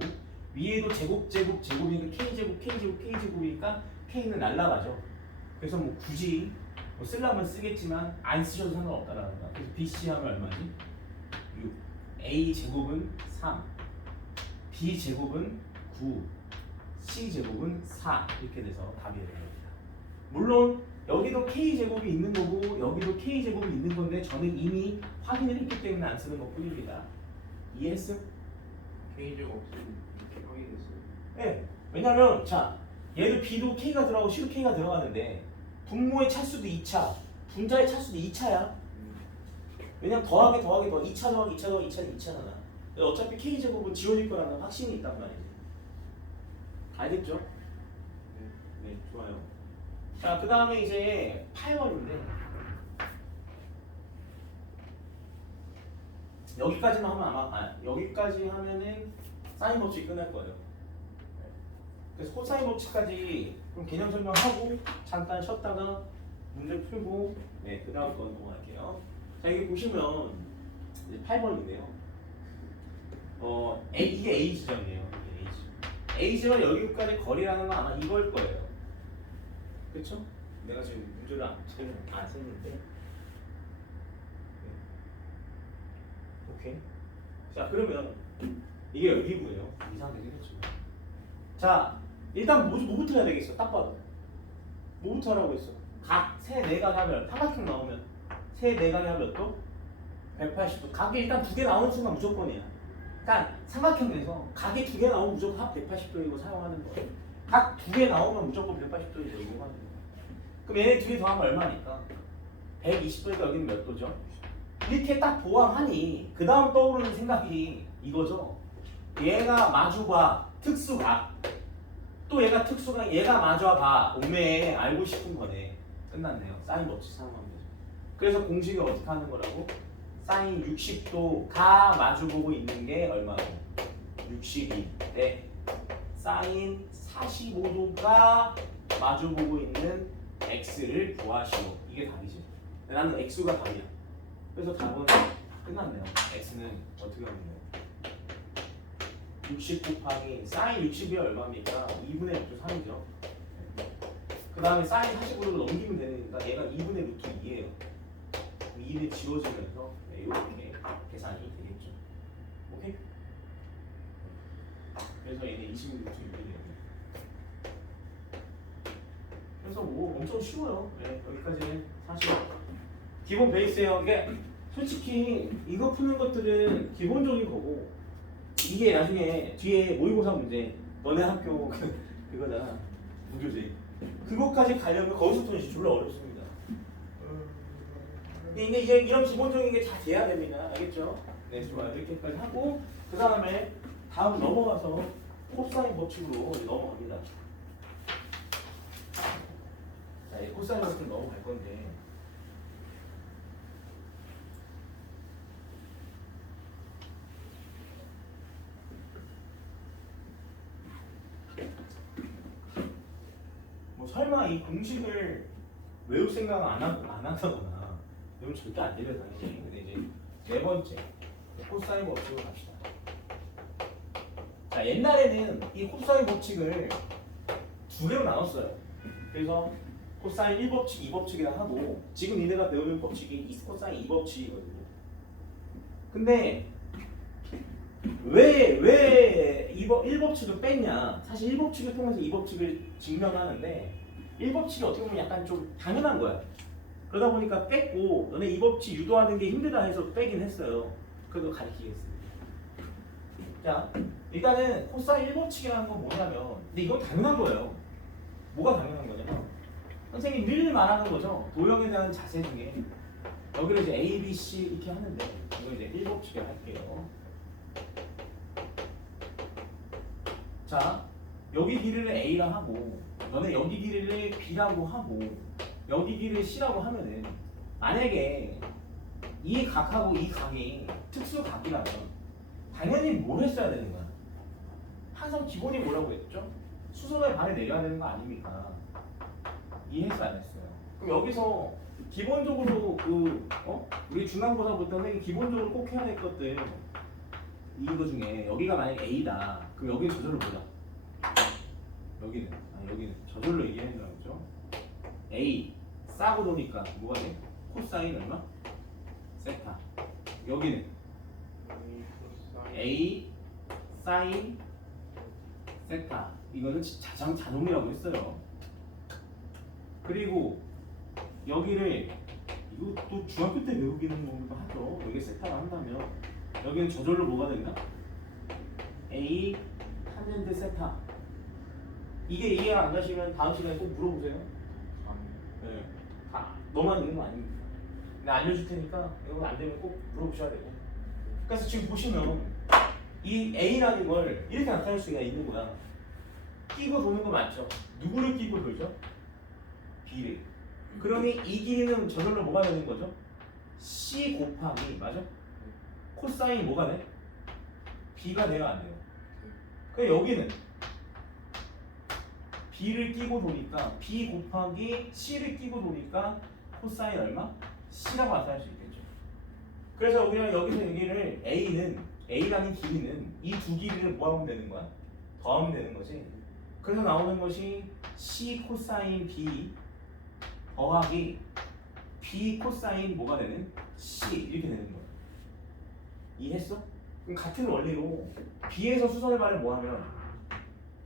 위에도 제곱이니까 K제곱이니까 K는 날라가죠. 그래서 뭐 굳이 뭐 쓰려면 쓰겠지만 안 쓰셔도 상관없다라는 거야. 그래서 BC 하면 얼마지? 6. A제곱은 3. B제곱은 9. C제곱은 4. 이렇게 돼서 답이 됩니다. 물론 여기도 K제곱이 있는 거고 여기도 K제곱이 있는 건데 저는 이미 확인을 했기 때문에 안 쓰는 것 뿐입니다. 이해했어? K제곱 없으면 이렇게 확인했어요. 네. 왜냐면 자 얘도 B도 K가 들어가고 C도 K가 들어가는데 분모의 차수도 2차, 분자의 차수도 2차야. 왜냐면 더하기 더 2차 더하기 2차 더하기 2차는 2차잖아. 어차피 K제곱은 지워질 거라는 확신이 있단 말이지. 알겠죠? 네, 좋아요. 자, 그 다음에 이제 8번인데 여기까지만 하면 여기까지 하면은 사인 법칙 끝날 거예요. 그래서 코사인 법칙까지 좀 개념 설명하고 잠깐 쉬었다가 문제 풀고 네, 그 다음 거 넘어갈게요. 자, 여기 보시면 이제 8번인데요. 이게 A 지점이에요. A 지점 여기까지 거리라는 건 아마 이걸 거예요. 그렇죠? 내가 지금 문제를 안 썼는데. 오케이. 자, 그러면 이게 여기고요. 이상하게 생겼죠. 자, 일단 뭐부터 해야 되겠어? 딱 봐도. 뭐부터 하라고 했어? 세 내각이 하면 삼각형 나오면 세 내각이 하면 또 180도. 각이 일단 두 개 나오는 순간 무조건이야. 그러니까 삼각형에서 각이 두 개 나오면 무조건 합 180도이고 사용하는 거예요. 각 두 개 나오면 무조건 180도이고 이용하는 거예요. 그럼 얘네 두 개 더하면 얼마니까? 120도니까 여기는 몇 도죠? 이렇게 딱 보완하니 그 다음 떠오르는 생각이 이거죠. 얘가 마주봐 특수각. 또 얘가 특수각, 얘가 마주봐 오메 알고 싶은 거네. 끝났네요. 사인 법칙 사용하면 되죠. 그래서 공식을 어떻게 하는 거라고? 사인 60도가 마주보고 있는 게 얼마고? 62. 네. 사인 45도가 마주보고 있는 x를 구하시오. 이게 답이지. 나는 x가 답이야. 그래서 답은 끝났네요. x는 어떻게 하면 돼요? 60 곱하기 사인 60이 얼마입니까? 2분의 루트 3이죠. 그 다음에 사인 45도로 넘기면 되니까 얘가 2분의 루트 2예요. 2는 지워지면서 이렇게 계산이 되겠죠. 오케이? 그래서 얘는 20루트 6이 돼요. 그래서 뭐 엄청 쉬워요. 네, 여기까지는 사실 기본 베이스예요. 이게 솔직히 이거 푸는 것들은 기본적인 거고 이게 나중에 뒤에 모의고사 문제 너네 학교 그거잖아 무교재 그것까지 가려면 거기서부터 이제 졸라 어렵습니다. 근데 이제 이런 기본적인 게 다 돼야 됩니다. 알겠죠? 네, 좋아요. 이렇게까지 하고 그 다음에 다음 넘어가서 코사인 법칙으로 넘어갑니다. 자, 이제 코사인 법칙 넘어갈 건데 뭐 설마 이 공식을 외울 생각은 안 한다거나 이러면 절대 안 돼요, 당연히. 근데 이제 네 번째 코사인 법칙으로 갑시다. 자, 옛날에는 이 코사인 법칙을 두 개로 나눴어요. 그래서 코사인 1법칙, 2법칙이라 하고 지금 니네가 배우는 법칙이 이 코사인 2법칙이거든요. 근데 왜 1법칙을 뺐냐? 사실 1법칙을 통해서 2법칙을 증명하는데 1법칙이 어떻게 보면 약간 좀 당연한 거야. 그러다 보니까 뺐고 너네 2법칙 유도하는 게 힘들다 해서 빼긴 했어요. 그래도 가르치겠습니다. 자, 일단은 코사인 1법칙이라는 건 뭐냐면 근데 이건 당연한 거예요. 뭐가 당연한 거냐면 선생님이 늘 말하는 거죠. 도형에 대한 자세 중에 여기를 이제 A, B, C 이렇게 하는데 이거 이제 1법칙을 할게요. 자, 여기 길이를 A라 하고 너네 여기 길이를 B라고 하고 여기 길이를 C라고 하면은 만약에 이 각하고 이 각이 특수각이라면 당연히 뭘 했어야 되는 거야? 항상 기본이 뭐라고 했죠? 수선의 반에 내려야 되는 거 아닙니까? 이해했어 안 했어요? 그럼 여기서 기본적으로 우리 중간고사부터는 기본적으로 꼭 해야 될 것들 이거 중에 여기가 만약에 A다 그럼 여기는 저절로 보자. 여기는 저절로 얘기해야 된다고 그랬죠? A 싸고 도니까 뭐가 돼? 코사인 얼마? 세타. 여기는 A 사인 세타. 이거는 자동이라고 했어요. 그리고 여기를 이것도 중학교 때 배우기는 거기도 하죠. 여기 세타를 한다면 여기는 저절로 뭐가 된다? A 탄젠트 세타. 이게 이해가 안 가시면 다음 시간에 꼭 물어보세요. 네. 다 너만 있는 거 아닙니다. 근데 알려줄 테니까 이거 안 되면 꼭 물어보셔야 되고. 그래서 지금 보시면 이 A라는 걸 이렇게 나타낼 수가 있는 거야. 끼고 도는 거 맞죠? 누구를 끼고 돌죠? B를. 그러니 이 길이는 저절로 뭐가 되는 거죠? C 곱하기 맞아? 코사인 뭐가 돼? B가 돼요 안 돼요? 그럼 여기는 B를 끼고 도니까 B 곱하기 C를 끼고 도니까 코사인 얼마? C라고 나타낼 수 있겠죠. 그래서 우리가 여기서 여기를 A라는 길이는 이 두 길이를 뭐 하면 되는 거야? 더하면 되는 거지. 그래서 나오는 것이 C 코사인 B 더하기 B 코사인 뭐가 되는? C 이렇게 되는 거야. 이해했어? 그럼 같은 원리로 B에서 수선의 발을 뭐 하면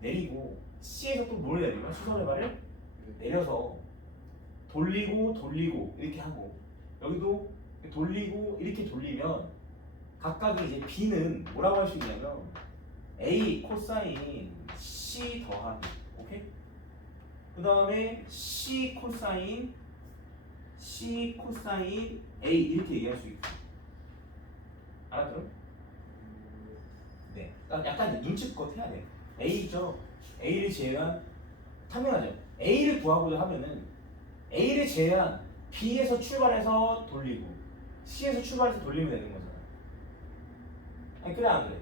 내리고 C에서 또 뭘 내리면 수선의 발을 내려서 돌리고 이렇게 하고 여기도 돌리고 이렇게 돌리면 각각이 이제 B는 뭐라고 할 수 있냐면 A 코사인 C 더하기 오케이? 그 다음에 C 코사인 A 이렇게 얘기할 수 있고 알았죠? 네, 약간 인측껏 해야 돼. A죠. A를 제외한 당연하죠. A를 구하고자 하면은 A를 제외한 B에서 출발해서 돌리고 C에서 출발해서 돌리면 되는 거잖아. 아니 그래 안 그래?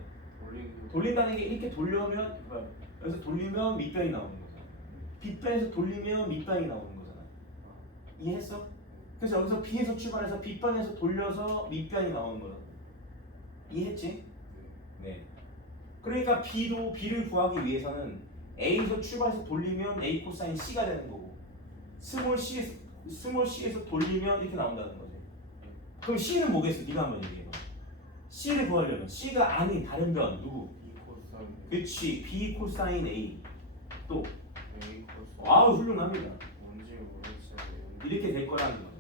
돌린다는 게 이렇게 돌려면 여기서 돌리면 밑변이 나오는 거잖아. B변에서 돌리면 밑변이 나오는 거잖아. 이해했어? 그래서 여기서 B에서 출발해서 B변에서 돌려서 밑변이 나오는 거잖아. 이해했지? 네. 그러니까 B를 구하기 위해서는 A에서 출발해서 돌리면 A 코사인 C가 되는 거고 스몰 C에서 돌리면 이렇게 나온다는 거지. 그럼 C는 뭐겠어? 네가 한번 얘기해봐. C를 구하려면 C가 아닌 다른 변 누구? 그렇지. B 코사인 A 또 아우 훌륭합니다. 이렇게 될 거라는 거.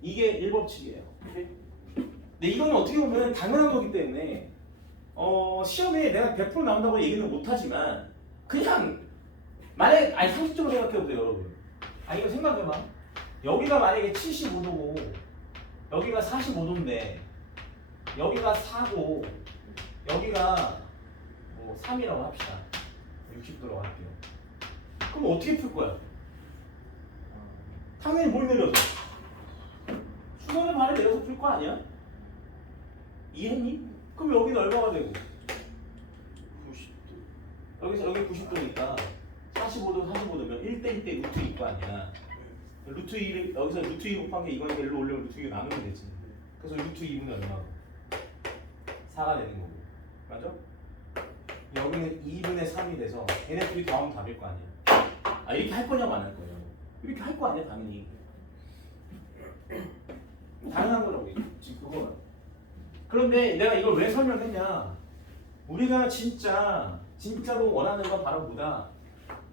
이게 1법칙이에요. 근데 이거는 어떻게 보면 당연한 거기 때문에 시험에 내가 100% 나온다고 얘기는 못하지만 그냥 만약에 상식적으로 생각해보세요 여러분. 이거 생각해봐. 여기가 만약에 75도고 여기가 45도인데 여기가 4고 여기가 뭐 3이라고 합시다. 60도라고 할게요. 그럼 어떻게 풀 거야? 당연히 뭘 내려서? 수선의 발을 내려서 풀 거 아니야? 이해했니? 그럼 여기는 얼마가 되고? 90도. 여기 90도니까 45도면 1대 1대 루트 2거 아니야. 루트 2를 여기서 루트 2 곱한 게 이거니까 일로 올리면 루트 2가 나누면 되지. 그래서 루트 2분의 얼마고? 4가 되는 거고. 맞아? 여기는 2분의 3이 돼서 얘네 둘이 더하면 답일 거 아니야. 이렇게 할 거냐고 안 할 거냐고. 이렇게 할 거 아니야 당연히. 당연한 거라고 이게. 지금 그거는. 그런데 내가 이걸 왜 설명했냐? 우리가 진짜로 원하는 건 바로 뭐다?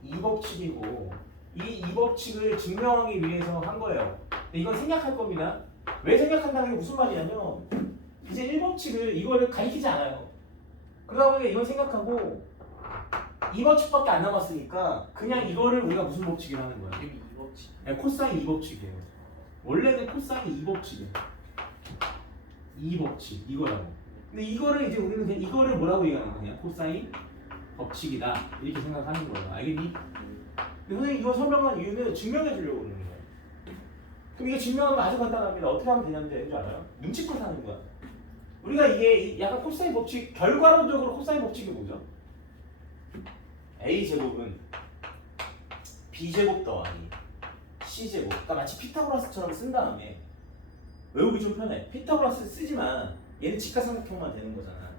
이 법칙이고 이 법칙을 증명하기 위해서 한 거예요. 근데 이건 생략할 겁니다. 왜 생략한다는 게 무슨 말이냐면 이제 1법칙을 이거를 가리키지 않아요. 그러다 보니까 이건 생각하고 이 법칙밖에 안 남았으니까 그냥 이거를 우리가 무슨 법칙이라 하는 거야? 이름이 이거지. 네, 코사인 2법칙이에요. 원래는 코사인 2법칙이에요. 2법칙 이거라고. 근데 이거를 이제 우리는 그냥 이거를 뭐라고 얘기하는 거냐? 코사인 법칙이다 이렇게 생각하는 거예요. 알겠니? 근데 선생님 이거 설명한 이유는 증명해 주려고 그러는 거예요. 그럼 이게 증명하는 거 아주 간단합니다. 어떻게 하면 되는 줄 알아요? 눈치껏 하는 거야. 우리가 이게 약간 코사인 법칙 결과론적으로 코사인 법칙이 뭐죠? a제곱은 b제곱 더하기 c제곱. 그러니까 마치 피타고라스처럼 쓴 다음에 외우기 좀 편해. 피타고라스 쓰지만 얘는 직각삼각형만 되는 거잖아.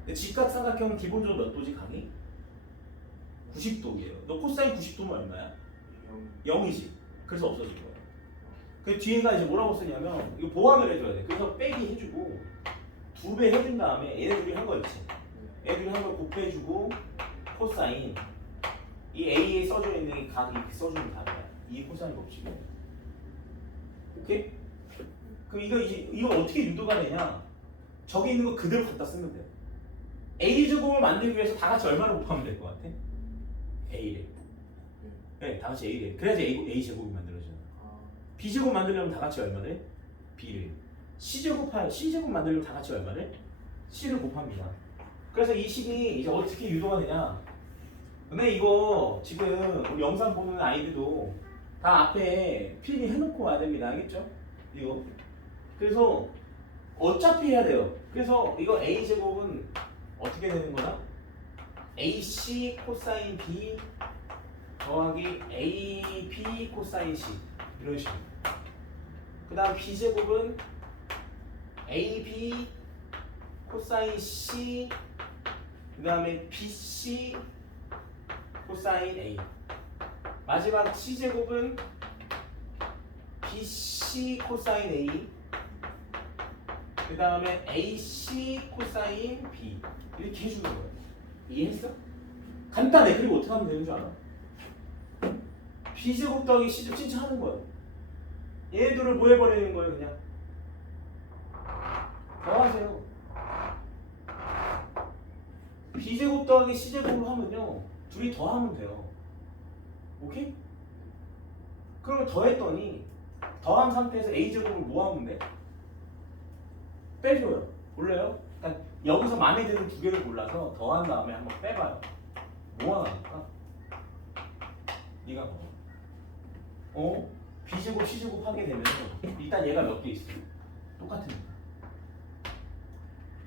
근데 직각삼각형은 기본적으로 몇 도지 각이? 90도예요. 너 코사인 90도면 얼마야? 0이지. 그래서 없어진 거야. 그 뒤에가 이제 뭐라고 쓰냐면 이거 보완을 해줘야 돼. 그래서 빼기 해주고 2배 해준 다음에 얘네들이 한 거 있지. 얘들이 한 걸 곱해주고 코사인 이 A에 써져 있는 이 각 이렇게 써주면 답이야. 이게 코사인 법칙이야. 오케이? 그럼 이거 어떻게 유도가 되냐? 저기 있는 거 그대로 갖다 쓰면 돼. A 제곱을 만들기 위해서 다 같이 얼마를 곱하면 될 것 같아? A를. 네, 다 같이 A를. 그래야지 A 제곱이 만들어져요. B 제곱 만들려면 다 같이 얼마를? B를. C 제곱 만들려면 다 같이 얼마를? C를 곱합니다. 그래서 이 식이 이제 어떻게 유도가 되냐? 근데 이거 지금 우리 영상 보는 아이들도 다 앞에 필기 해놓고 와야 됩니다. 알겠죠? 이거. 그래서 어차피 해야 돼요. 그래서 이거 A 제곱은 어떻게 되는 거다? AC 코사인 B 더하기 AB 코사인 C 이런 식으로. 그 다음 B 제곱은 AB 코사인 C 그 다음에 BC 코사인 A. 마지막 C 제곱은 BC 코사인 A 그 다음에 AC 코사인 B 이렇게 해주는 거예요. 이해했어? 간단해. 그리고 어떻게 하면 되는 줄 알아? B제곱 더하기 C제곱 진짜 하는 거예요. 얘들을 뭐 해버리는 거예요 그냥? 더하세요. B제곱 더하기 C제곱을 하면요 둘이 더하면 돼요. 오케이? 그럼 더했더니 더한 상태에서 A제곱을 뭐 하면 돼? 빼줘요. 몰라요? 그러니까 여기서 마음에 드는 두 개를 골라서 더한 다음에 한번 빼봐요. 뭐 하나 할까? 네가 봐. B제곱 C제곱 하게 되면 일단 얘가 몇 개 있어? 똑같으니까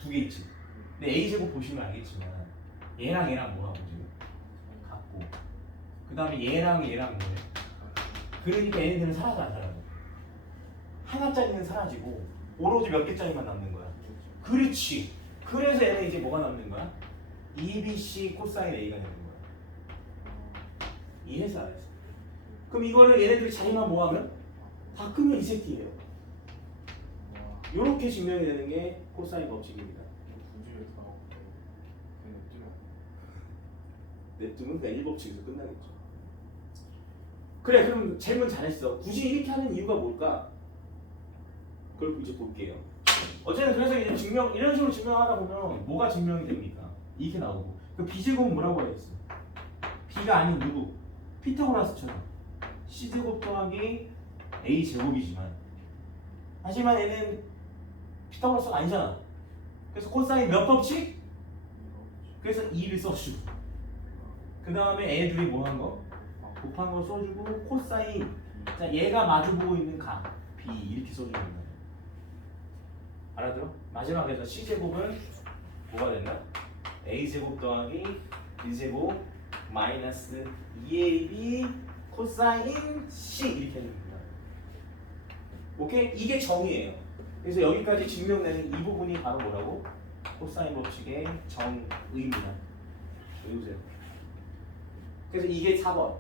두 개 있지. 근데 A제곱 보시면 알겠지만 얘랑 뭐라고 지금? 같고 그 다음에 얘랑 뭐예요? 그러니까 얘네들은 사라져 안 사라져? 하나짜리는 사라지고 오로지 몇 개짜리만 남는 거야. 그렇지. 그래서 얘는 이제 뭐가 남는 거야? EBC 코사인 A가 되는 거야. 이해해서 안 했어? 그럼 이거를 얘네들이 자리만 모으면 바꾸면 이 새끼예요. 이렇게 증명이 되는 게 코사인 법칙입니다. 냅두면 그냥 1법칙에서 끝나겠죠. 그래, 그럼 질문 잘했어. 굳이 이렇게 하는 이유가 뭘까? 그걸 이제 볼게요. 어쨌든 그래서 이제 이런 식으로 증명하다 보면 뭐가 증명이 됩니까? 이렇게 나오고. 그 B제곱은 뭐라고 했어? B가 아닌 누구? 피타고라스처럼 C제곱 더하기 A제곱이지만 하지만 얘는 피타고라스가 아니잖아. 그래서 코사인 몇 법칙? 그래서 2를 써주고 그 다음에 애들이 뭐 한 거? 곱한 거 써주고 코사인 자 얘가 마주보고 있는 각 B 이렇게 써주는 거예요. 알아들어? 마지막에서 C제곱은 뭐가 된다? A제곱 더하기 B제곱 마이너스 2AB 코사인 C 이렇게 됩니다. 오케이? 이게 정의예요. 그래서 여기까지 증명되는 이 부분이 바로 뭐라고? 코사인 법칙의 정의입니다. 외우세요. 그래서 이게 4번.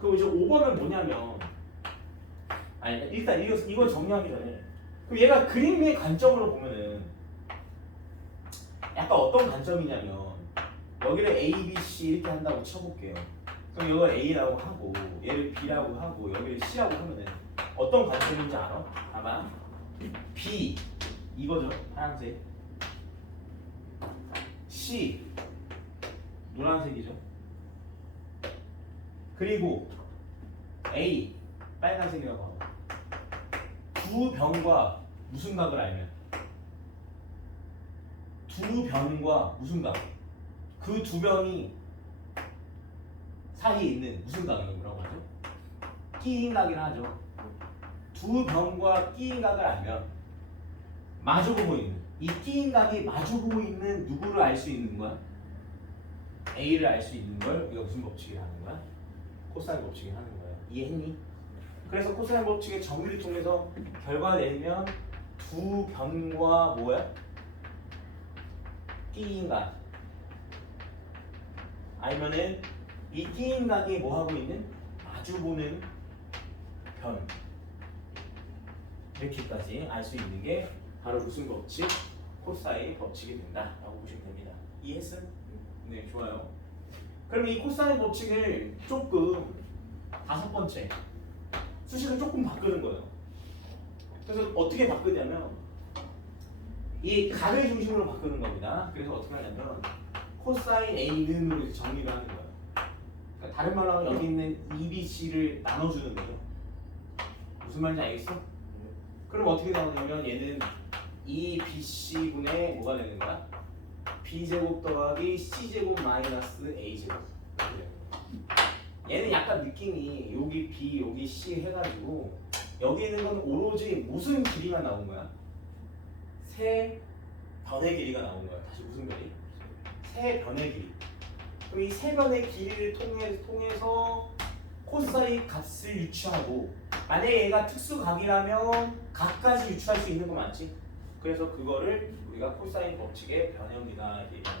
그럼 이제 5번은 뭐냐면 아니 일단 이거 정리하기 전에 그럼 얘가 그림의 관점으로 보면은 약간 어떤 관점이냐면 여기를 A, B, C 이렇게 한다고 쳐볼게요. 그럼 이걸 A라고 하고 얘를 B라고 하고 여기를 C라고 하면은 어떤 관점인지 알아? 봐봐. B 이거죠. 파란색. C 노란색이죠. 그리고 A 빨간색이라고 하고 두 변과 무슨 각을 알면 두 변과 무슨 각? 그 두 변이 사이에 있는 무슨 각이 뭐라고 하죠? 끼인 각이라 하죠. 두 변과 끼인 각을 알면 마주보고 있는 이 끼인 각이 마주보고 있는 누구를 알 수 있는 거야? A를 알 수 있는 걸 우리가 무슨 법칙이라 하는 거야? 코사인 법칙이 하는 거야. 이해했니? 그래서 코사인 법칙의 정리를 통해서 결과 내면 두 변과 뭐야? 끼인 각 알면은 이 끼인 각이 뭐 하고 있는? 마주보는 변 이렇게까지 알 수 있는 게 바로 무슨 법칙? 코사인 법칙이 된다라고 보시면 됩니다. 이해했어? 네, 좋아요. 그럼 이 코사인 법칙을 조금 다섯 번째 수식을 조금 바꾸는 거예요. 그래서 어떻게 바꾸냐면 이 각을 중심으로 바꾸는 겁니다. 그래서 어떻게 하냐면 코사인 A는으로 정리를 하는 거예요. 그러니까 다른 말로 하면 여기 있는 E, B, C를 나눠주는 거죠. 무슨 말인지 알겠어? 그럼 어떻게 나오냐면 얘는 E, B, C분의 뭐가 되는 거야? B제곱 더하기 C제곱 마이너스 A제곱. 얘는 약간 느낌이 여기 B, 여기 C 해가지고 여기 있는 건 오로지 무슨 길이가 나온 거야? 세 변의 길이가 나온 거야. 다시 무슨 변이? 세 변의 길이. 그럼 이 세 변의 길이를 통해서 코사인 값을 유추하고 만약에 얘가 특수각이라면 각까지 유추할 수 있는 거 맞지? 그래서 그거를 우리가 코사인 법칙의 변형이다 얘기하는 거야.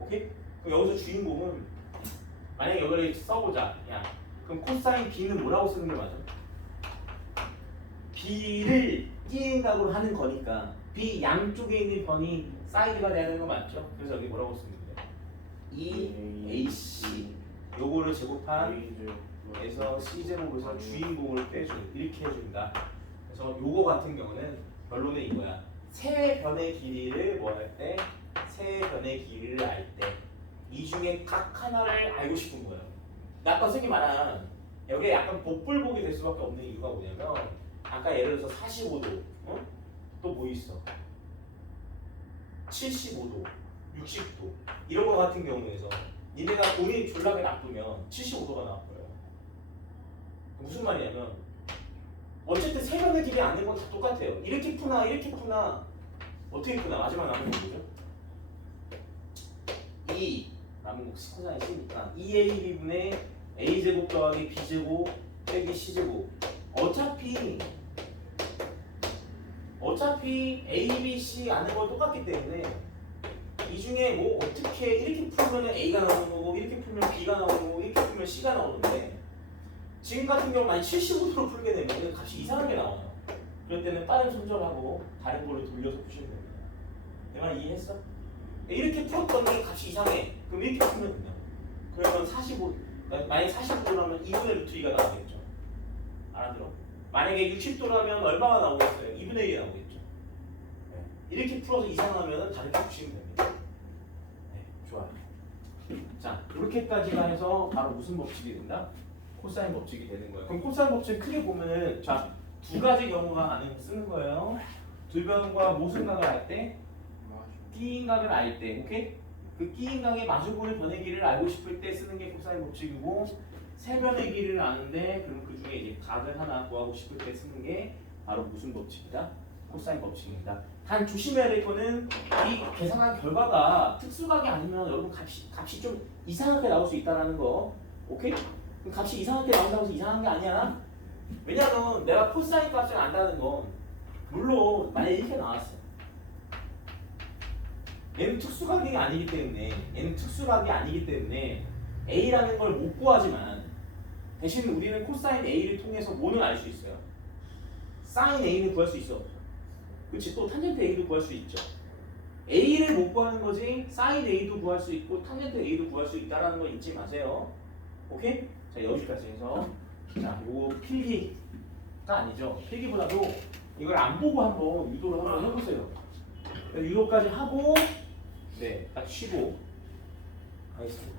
오케이? 그럼 여기서 주인공은 만약에 여기를 써보자. 야, 그럼 코사인 B는 뭐라고 쓰는 게 맞아? B를 끼인 각으로 하는 거니까 B 양쪽에 있는 변이 사이드가 돼야 되는 거 맞죠? 그래서 여기 뭐라고 쓰면 돼? EAC 요거를 제곱한 에서 C제곱에서 주인공을 빼줘 이렇게 해준다. 그래서 요거 같은 경우는 결론은 이거야. 세 변의 길이를 뭐 할 때? 세 변의 길이를 알 때 이 중에 각 하나를 알고 싶은 거예요. 아까 선생님 말한 여기에 약간 복불복이 될 수밖에 없는 이유가 뭐냐면 아까 예를 들어서 45도 어? 또 뭐 있어? 75도 60도 이런 거 같은 경우에서 니네가 돈이 졸라게 나쁘면 75도가 나올 거예요. 무슨 말이냐면 어쨌든 세 변의 길이 아는 건 다 똑같아요. 이렇게 푸나 이렇게 푸나 어떻게 푸나 마지막 남은 거 뭐죠? 2 남은 거 코사인 C니까 2AB분의 A제곱 더하기 B제곱 빼기 C제곱 어차피 A, B, C 아는 건 똑같기 때문에 이 중에 뭐 어떻게 이렇게 풀면 A가 나오는 거고 이렇게 풀면 B가 나오는 거고 이렇게 풀면 C가 나오는데 지금 같은 경우 만약 75도로 풀게 되면 값이 이상하게 나와요. 그럴 때는 다른 손절하고 다른 걸로 돌려서 푸시면 됩니다. 내 말 이해했어? 이렇게 풀었더니 값이 이상해. 그럼 이렇게 풀면 된다. 그러면 45, 만약에 45도라면 2분의 루트 2가 나오겠죠. 알아들어? 만약에 60도라면 얼마가 나오겠어요? 2분의 1이 나오겠죠. 네. 이렇게 풀어서 이상하면 다르게 푸시면 됩니다. 네, 좋아요. 자, 이렇게까지가 해서 바로 무슨 법칙이 된다? 코사인 법칙이 되는 거예요. 그럼 코사인 법칙 크게 보면은 자, 두 가지 경우가 쓰는 거예요. 두 변과 모순각을 할 때, 끼인각을 알 때, 오케이? 그 끼인각의 마주보는 변의 길이를 알고 싶을 때 쓰는 게 코사인 법칙이고, 세 변의 길이를 아는데 그럼 그 중에 이제 각을 하나 구하고 싶을 때 쓰는 게 바로 무슨 법칙이다? 코사인 법칙입니다. 단 조심해야 될 거는 이 계산한 결과가 특수각이 아니면 여러분 값이 좀 이상하게 나올 수 있다는 거, 오케이? 값이 이상하게 나온다고 해서 이상한 게 아니야. 왜냐면 내가 코사인 값을 안다는 건 물론 만약에 이렇게 나왔어. 얘는 특수각이 아니기 때문에 A라는 걸 못 구하지만 대신 우리는 코사인 A를 통해서 뭐는 알 수 있어요? 사인 A는 구할 수 있어. 그렇지. 또 탄젠트 A도 구할 수 있죠. A를 못 구하는 거지 사인 A도 구할 수 있고 탄젠트 A도 구할 수 있다라는 거 잊지 마세요. 오케이? 자 여기까지 해서 자 요거 필기가 아니죠. 필기보다도 이걸 안 보고 한번 유도를 한번 해보세요. 유도까지 하고 네 딱 쉬고 하겠습니다.